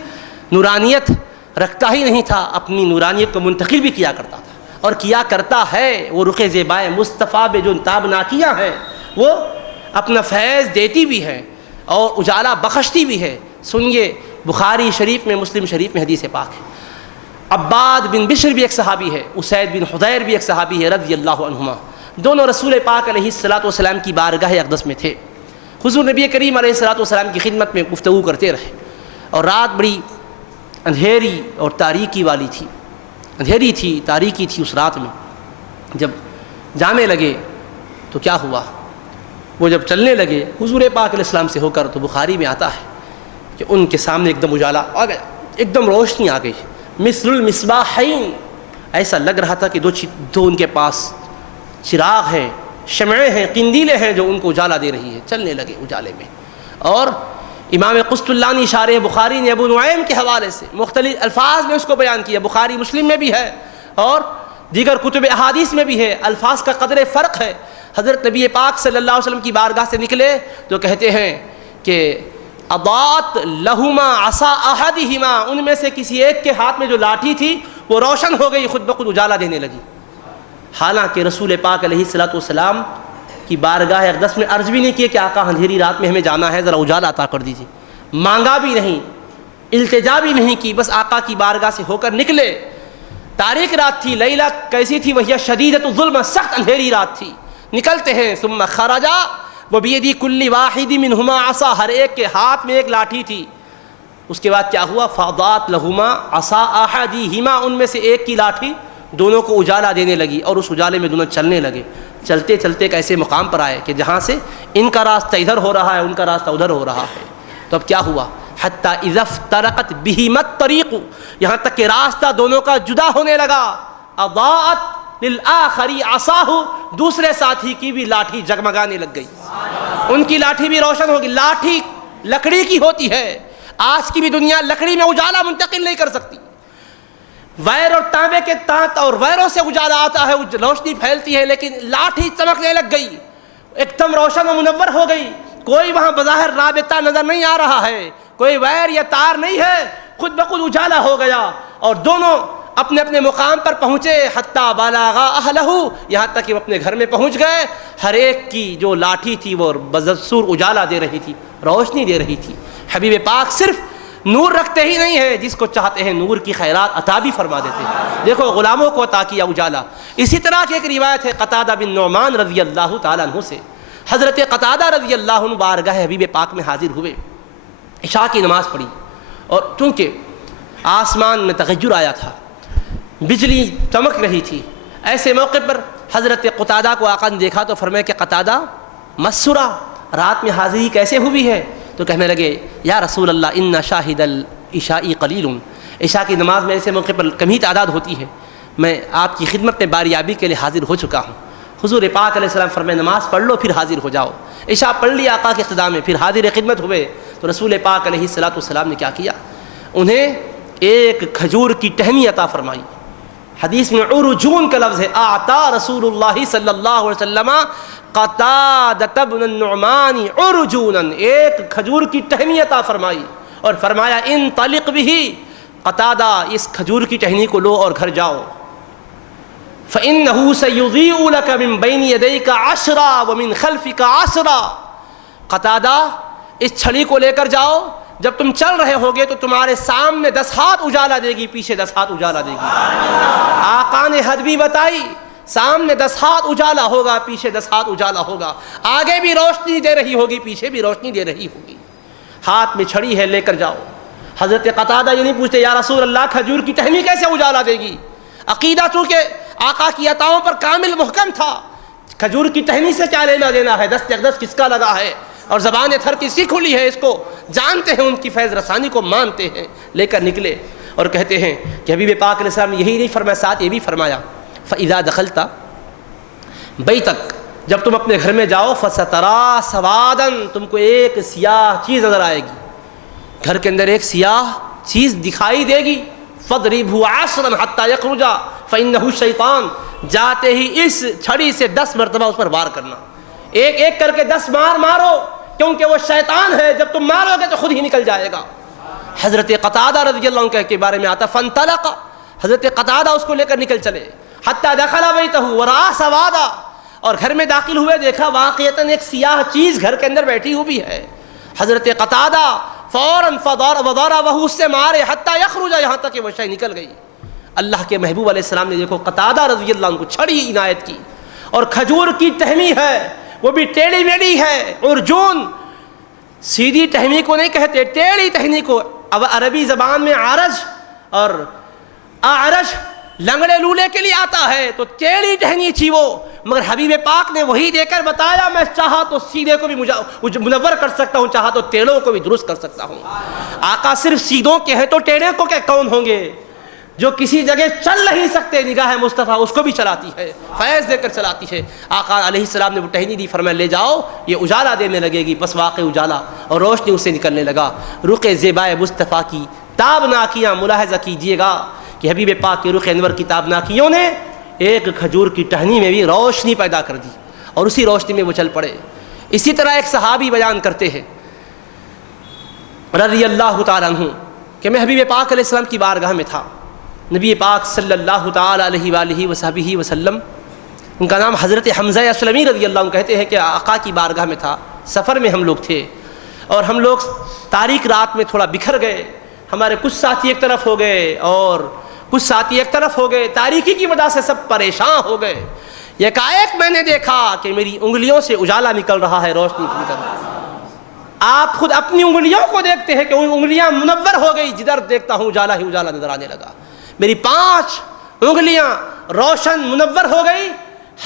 نورانیت رکھتا ہی نہیں تھا، اپنی نورانیت کو منتقل بھی کیا کرتا تھا اور کیا کرتا ہے۔ وہ رخ زیبائے مصطفیٰ میں جو تابناکیاں ہیں وہ اپنا فیض دیتی بھی ہیں اور اجالا بخشتی بھی ہے۔ سنیے بخاری شریف میں، مسلم شریف میں حدیث پاک ہے، عباد بن بشر بھی ایک صحابی ہے، اسید بن حضیر بھی ایک صحابی ہے رضی اللہ عنہما، دونوں رسول پاک علیہ الصلوۃ والسلام کی بارگاہ اقدس میں تھے۔ حضور نبی کریم علیہ الصلوۃ والسلام کی خدمت میں گفتگو کرتے رہے، اور رات بڑی اندھیری اور تاریکی والی تھی، اندھیری تھی، تاریکی تھی اس رات میں۔ جب جانے لگے تو کیا ہوا، وہ جب چلنے لگے حضور پاک علیہ السلام سے ہو کر، تو بخاری میں آتا ہے کہ ان کے سامنے ایک دم اجالا آ گیا، ایک دم روشنی آ گئی، مثل المصباحین، ایسا لگ رہا تھا کہ دو ان کے پاس چراغ ہیں، شمعیں ہیں، قندیلیں ہیں جو ان کو اجالا دے رہی ہے۔ چلنے لگے اجالے میں، اور امام قسطلانی شارح بخاری نے ابو نعیم کے حوالے سے مختلف الفاظ میں اس کو بیان کیا، بخاری مسلم میں بھی ہے اور دیگر کتب احادیث میں بھی ہے، الفاظ کا قدر فرق ہے۔ حضرت نبی پاک صلی اللہ علیہ وسلم کی بارگاہ سے نکلے تو کہتے ہیں کہ اضاءت لہما عصا احدہما، ان میں سے کسی ایک کے ہاتھ میں جو لاٹھی تھی وہ روشن ہو گئی، خود بخود اجالا دینے لگی۔ حالانکہ رسول پاک علیہ الصلوۃ والسلام کی بارگاہ اقدس میں عرض بھی نہیں کیے کہ آقا اندھیری رات میں ہمیں جانا ہے، ذرا اجالا عطا کر دیجیے، مانگا بھی نہیں، التجا بھی نہیں کی، بس آقا کی بارگاہ سے ہو کر نکلے۔ تاریک رات تھی، لیلہ کیسی تھی، وہی شدیدۃ الظلمہ، سخت اندھیری رات تھی۔ نکلتے ہیں، ثم خرجا وبیدی کل واحد منہما عصا، ہر ایک کے ہاتھ میں ایک لاٹھی تھی۔ اس کے بعد کیا ہوا؟ فاضات لہما عصا احدہما، ان میں سے ایک کی لاٹھی دونوں کو اجالا دینے لگی اور اس اجالے میں دونوں چلنے لگے۔ چلتے چلتے ایک ایسے مقام پر آئے کہ جہاں سے ان کا راستہ ادھر ہو رہا ہے، ان کا راستہ ادھر ہو رہا ہے۔ تو اب کیا ہوا؟ حتی اذا افترقت بہما الطریق، یہاں تک کہ راستہ دونوں کا جدا ہونے لگا۔ اضاءت للآخر عصاہ، دوسرے ساتھی کی بھی لاٹھی جگمگانے لگ گئی، ان کی لاٹھی بھی روشن ہوگی۔ لاٹھی لکڑی کی ہوتی ہے، آج کی بھی دنیا لکڑی میں اجالا منتقل نہیں کر سکتی۔ وائر اور تانبے کے تانت اور وائروں سے اجالا آتا ہے، روشنی پھیلتی ہے، لیکن لاٹھی چمکنے لگ گئی، ایک دم روشن و منور ہو گئی۔ کوئی وہاں بظاہر رابطہ نظر نہیں آ رہا ہے، کوئی وائر یا تار نہیں ہے، خود بخود اجالا ہو گیا اور دونوں اپنے اپنے مقام پر پہنچے۔ حتی بلغا اہلہ، یہاں تک کہ وہ اپنے گھر میں پہنچ گئے۔ ہر ایک کی جو لاٹھی تھی وہ بزسور اجالا دے رہی تھی، روشنی دے رہی تھی۔ حبیب پاک صرف نور رکھتے ہی نہیں ہے، جس کو چاہتے ہیں نور کی خیرات عطا بھی فرما دیتے ہیں۔ دیکھو غلاموں کو عطا کیا اجالا۔ اسی طرح کی ایک روایت ہے قتادہ بن نعمان رضی اللہ تعالیٰ عنہ سے، حضرت قتادہ رضی اللہ عنہ بارگاہ حبیب پاک میں حاضر ہوئے، عشاء کی نماز پڑھی، اور چونکہ آسمان میں تغیر آیا تھا، بجلی چمک رہی تھی، ایسے موقع پر حضرت قتادہ کو آقا نے دیکھا تو فرمایا کہ قتادہ مسرا، رات میں حاضری کیسے ہوئی ہے؟ تو کہنے لگے یا رسول اللہ ان شاہد العشاء قلیل، عشاء کی نماز میں ایسے موقع پر کم ہی تعداد ہوتی ہے، میں آپ کی خدمت میں باریابی کے لیے حاضر ہو چکا ہوں۔ حضور پاک علیہ السلام فرمائے نماز پڑھ لو پھر حاضر ہو جاؤ۔ عشاء پڑھ لی آقا کے اقتداء میں، پھر حاضر خدمت ہوئے تو رسول پاک علیہ السلام نے کیا کیا؟ انہیں ایک کھجور کی ٹہنی عطا فرمائی۔ حدیث میں عرجون کا لفظ ہے، اعطا رسول اللہ صلی اللہ علیہ وسلم قتادہ بن النعمان عرجونا، ایک کھجور کی ٹہنی عطا فرمائی اور فرمایا انطلق بہ، قتادہ اس کھجور کی ٹہنی کو لو اور گھر جاؤ، فإنه سيضيء لك من بين يديك عشرا ومن خلفك عشرا، قتادہ اس چھڑی کو لے کر جاؤ، جب تم چل رہے ہوگے تو تمہارے سامنے 10 ہاتھ اجالا دے گی، پیچھے 10 ہاتھ اجالا دے گی۔ آقا نے حد بھی بتائی، سامنے 10 ہاتھ اجالا ہوگا، پیچھے 10 ہاتھ اجالا ہوگا، آگے بھی روشنی دے رہی ہوگی، پیچھے بھی روشنی دے رہی ہوگی۔ ہاتھ میں چھڑی ہے، لے کر جاؤ۔ حضرت قتادہ یہ نہیں پوچھتے یا رسول اللہ کھجور کی ٹہنی کیسے اجالا دے گی؟ عقیدہ چونکہ آقا کی عطاؤں پر کامل محکم تھا، کھجور کی ٹہنی سے کیا لینا دینا ہے، دست اقدس کس کا لگا ہے اور زبان تھر کس کی کھلی ہے، اس کو جانتے ہیں، ان کی فیض رسانی کو مانتے ہیں۔ لے کر نکلے اور کہتے ہیں کہ حبیب پاک علیہ السلام نے یہی نہیں فرمایا، ساتھ یہ بھی فرمایا فَإِذَا دَخَلْتَ بَيْتَكَ، جب تم اپنے گھر میں جاؤ، فَسَتَرَا سَوَادًا، تم کو ایک سیاہ چیز نظر آئے گی، گھر کے اندر ایک سیاہ چیز دکھائی دے گی، فَضْرِبْهُ عَشْرًا حَتَّى يَخْرُجَ فَإِنَّهُ الشَّيْطَانُ، جاتے ہی اس چھڑی سے 10 مرتبہ اس پر وار کرنا، ایک ایک کر کے 10 مارو، کیونکہ وہ شیطان ہے، جب تم مارو گے تو خود ہی نکل جائے گا۔ حضرت قتادہ رضی اللہ عنہ کے بارے میں آتا فَانْطَلَقَ، حضرت قتادہ اس کو لے کر نکل چلے، حَتَّى دَخَلَ بَيْتَهُ وَرَأَى سَوَادًا، اور گھر میں داخل ہوئے دیکھا واقعتاً ایک سیاہ چیز گھر کے اندر بیٹھی ہوئی ہے۔ حضرت قتادہ فوراً وضربہ، اس سے مارے، حتیٰ یخرج، یہاں تک کہ وہ شے نکل گئی۔ اللہ کے محبوب علیہ السلام نے دیکھو قتادہ رضی اللہ عنہ کو چھڑی عنایت کی، اور کھجور کی ٹہنی ہے، وہ بھی ٹیڑھی میڑھی ہے، عرجون، سیدھی ٹہنی کو نہیں کہتے، ٹیڑھی ٹہنی کو۔ اب عربی زبان میں عرج اور اعرج لنگڑے لولے کے لیے آتا ہے، تو ٹیڑھی ٹہنی تھی وہ، مگر حبیب پاک نے وہی دے کر بتایا میں چاہا تو سیدھے کو بھی منور کر سکتا ہوں، چاہا تو ٹیڑھوں کو بھی درست کر سکتا ہوں۔ آقا صرف سیدھوں کے ہیں تو ٹیڑھے کو کیا کون ہوں گے؟ جو کسی جگہ چل نہیں سکتے، نگاہ مصطفیٰ اس کو بھی چلاتی ہے، فیض دے کر چلاتی ہے۔ آقا علیہ السلام نے وہ ٹہنی دی، فرمایا لے جاؤ، یہ اجالا دینے لگے گی، بس واقع اجالا اور روشنی اس سے نکلنے لگا۔ رخ زیبائے مصطفیٰ کی تابناکیاں ملاحظہ کیجئے گا کہ حبیب پاک کے رخ انور کی تابناکیوں نے ایک کھجور کی ٹہنی میں بھی روشنی پیدا کر دی، اور اسی روشنی میں وہ چل پڑے۔ اسی طرح ایک صحابی بیان کرتے ہیں رضی اللہ تعالیٰ عنہ کہ میں حبیب پاک علیہ السلام کی بارگاہ میں تھا، نبی پاک صلی اللہ تعالیٰ علیہ وآلہ وصحبہ وسلم، ان کا نام حضرت حمزہ اسلمی رضی اللہ عنہ، کہتے ہیں کہ آقا کی بارگاہ میں تھا، سفر میں ہم لوگ تھے، اور ہم لوگ تاریک رات میں تھوڑا بکھر گئے، ہمارے کچھ ساتھی ایک طرف ہو گئے اور کچھ ساتھی ایک طرف ہو گئے، تاریکی کی وجہ سے سب پریشان ہو گئے۔ یکایک میں نے دیکھا کہ میری انگلیوں سے اجالا نکل رہا ہے، روشنی نکل رہا ہے۔ آپ خود اپنی انگلیوں کو دیکھتے ہیں کہ انگلیاں منور ہو گئی، جدھر دیکھتا ہوں اجالا ہی اجالا نظر آنے لگا. میری 5 انگلیاں روشن منور ہو گئی،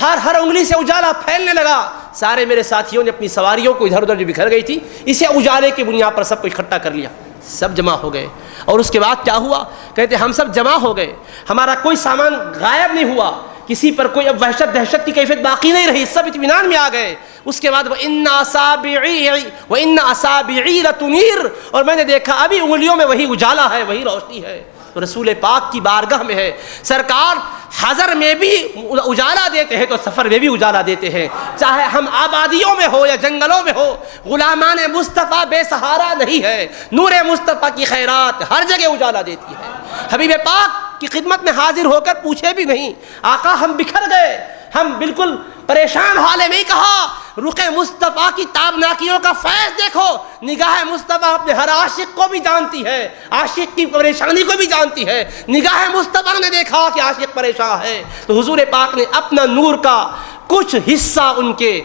ہر انگلی سے اجالا پھیلنے لگا. سارے میرے ساتھیوں نے اپنی سواریوں کو ادھر ادھر جو بکھر گئی تھی اسے اجالے کی بنیاد پر سب کو اکٹھا کر لیا، سب جمع ہو گئے. اور اس کے بعد کیا ہوا؟ کہتے ہم سب جمع ہو گئے، ہمارا کوئی سامان غائب نہیں ہوا، کسی پر کوئی اب وحشت دہشت کی کیفیت باقی نہیں رہی، سب اطمینان میں آ گئے. اس کے بعد وَإِنَّ أَصَابِعِي لَتُنِيرُ، اور میں نے دیکھا ابھی انگلیوں میں وہی اجالا ہے، وہی روشنی ہے. تو رسول پاک کی بارگاہ میں ہے، سرکار حضر میں بھی اجالا دیتے ہیں تو سفر میں بھی اجالا دیتے ہیں. چاہے ہم آبادیوں میں ہو یا جنگلوں میں ہو، غلامان مصطفیٰ بے سہارا نہیں ہے. نور مصطفیٰ کی خیرات ہر جگہ اجالا دیتی ہے. حبیب پاک کی خدمت میں حاضر ہو کر پوچھے بھی نہیں، آقا ہم بکھر گئے، ہم بالکل پریشان حالے میں ہی کہا رخ مصطفیٰ کی تابناکیوں کا فیض دیکھو. نگاہ مصطفیٰ اپنے ہر عاشق کو بھی جانتی ہے، عاشق کی پریشانی کو بھی جانتی ہے. نگاہ مصطفیٰ نے دیکھا کہ عاشق پریشان ہے تو حضور پاک نے اپنا نور کا کچھ حصہ ان کے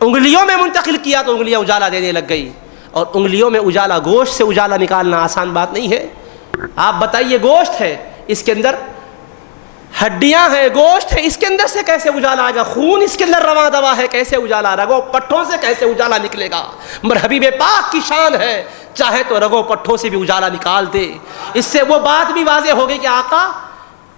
انگلیوں میں منتقل کیا تو انگلیاں اجالا دینے لگ گئی. اور انگلیوں میں اجالا، گوشت سے اجالا نکالنا آسان بات نہیں ہے. آپ بتائیے، گوشت ہے، اس کے اندر ہڈیاں ہیں، گوشت ہے، اس کے اندر سے کیسے اجالا آئے گا؟ خون اس کے اندر رواں دوا ہے، کیسے اجالا؟ رگوں پٹھوں سے کیسے اجالا نکلے گا؟ مگر حبیب پاک کی شان ہے، چاہے تو رگوں پٹھوں سے بھی اجالا نکال دے. اس سے وہ بات بھی واضح ہو گئی کہ آقا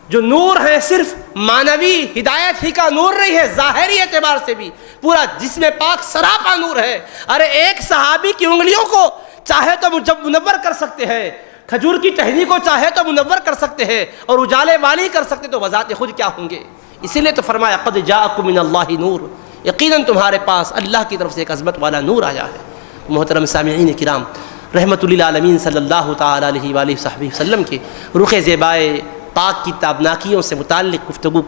جو نور ہے صرف معنوی ہدایت ہی کا نور نہیں ہے، ظاہری اعتبار سے بھی پورا جسم پاک سراپا نور ہے. ارے ایک صحابی کی انگلیوں کو چاہے تو منور کر سکتے ہیں، کھجور کی ٹہنی کو چاہے تو منور کر سکتے ہیں، اور اجالے والی کر سکتے تو بذات خود کیا ہوں گے. اسی لیے تو فرمایا قد جاءکم من اللہ نور، یقیناً تمہارے پاس اللہ کی طرف سے ایک عظمت والا نور آیا ہے. محترم سامعین کرام، رحمت للعالمین صلی اللہ تعالی علیہ وآلہ وصحبہ وسلم کے رخ زیبائے پاک کی تابناکیوں سے متعلق گفتگو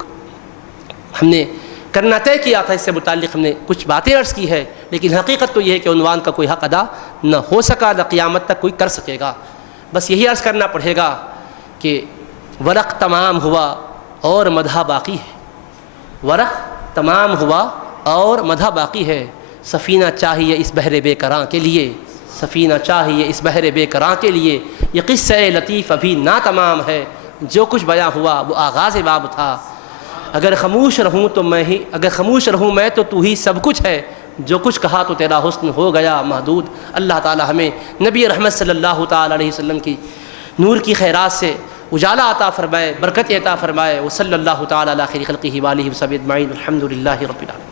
ہم نے کرنا طے کیا تھا. اس سے متعلق ہم نے کچھ باتیں عرض کی ہے، لیکن حقیقت تو یہ ہے کہ عنوان کا کوئی حق ادا نہ ہو سکا، نہ قیامت تک کوئی کر سکے گا. بس یہی عرض کرنا پڑے گا کہ ورق تمام ہوا اور مدح باقی ہے. ورق تمام ہوا اور مدح باقی ہے. سفینہ چاہیے اس بحر بے کراں کے لیے، سفینہ چاہیے اس بحر بے کراں کے لیے. یہ قصہ لطیف ابھی نا تمام ہے، جو کچھ بیاں ہوا وہ آغاز باب تھا. اگر خاموش رہوں تو میں ہی، اگر خاموش رہوں میں تو ہی سب کچھ ہے. جو کچھ کہا تو تیرا حسن ہو گیا محدود. اللہ تعالی ہمیں نبی رحمت صلی اللہ تعالی علیہ وسلم کی نور کی خیرات سے اجالا عطا فرمائے، برکت عطا فرمائے. وصلی اللہ تعالی علی خیر خلقہ وآلہ وصحبہ اجمعین. الحمد للہ رب العالمین.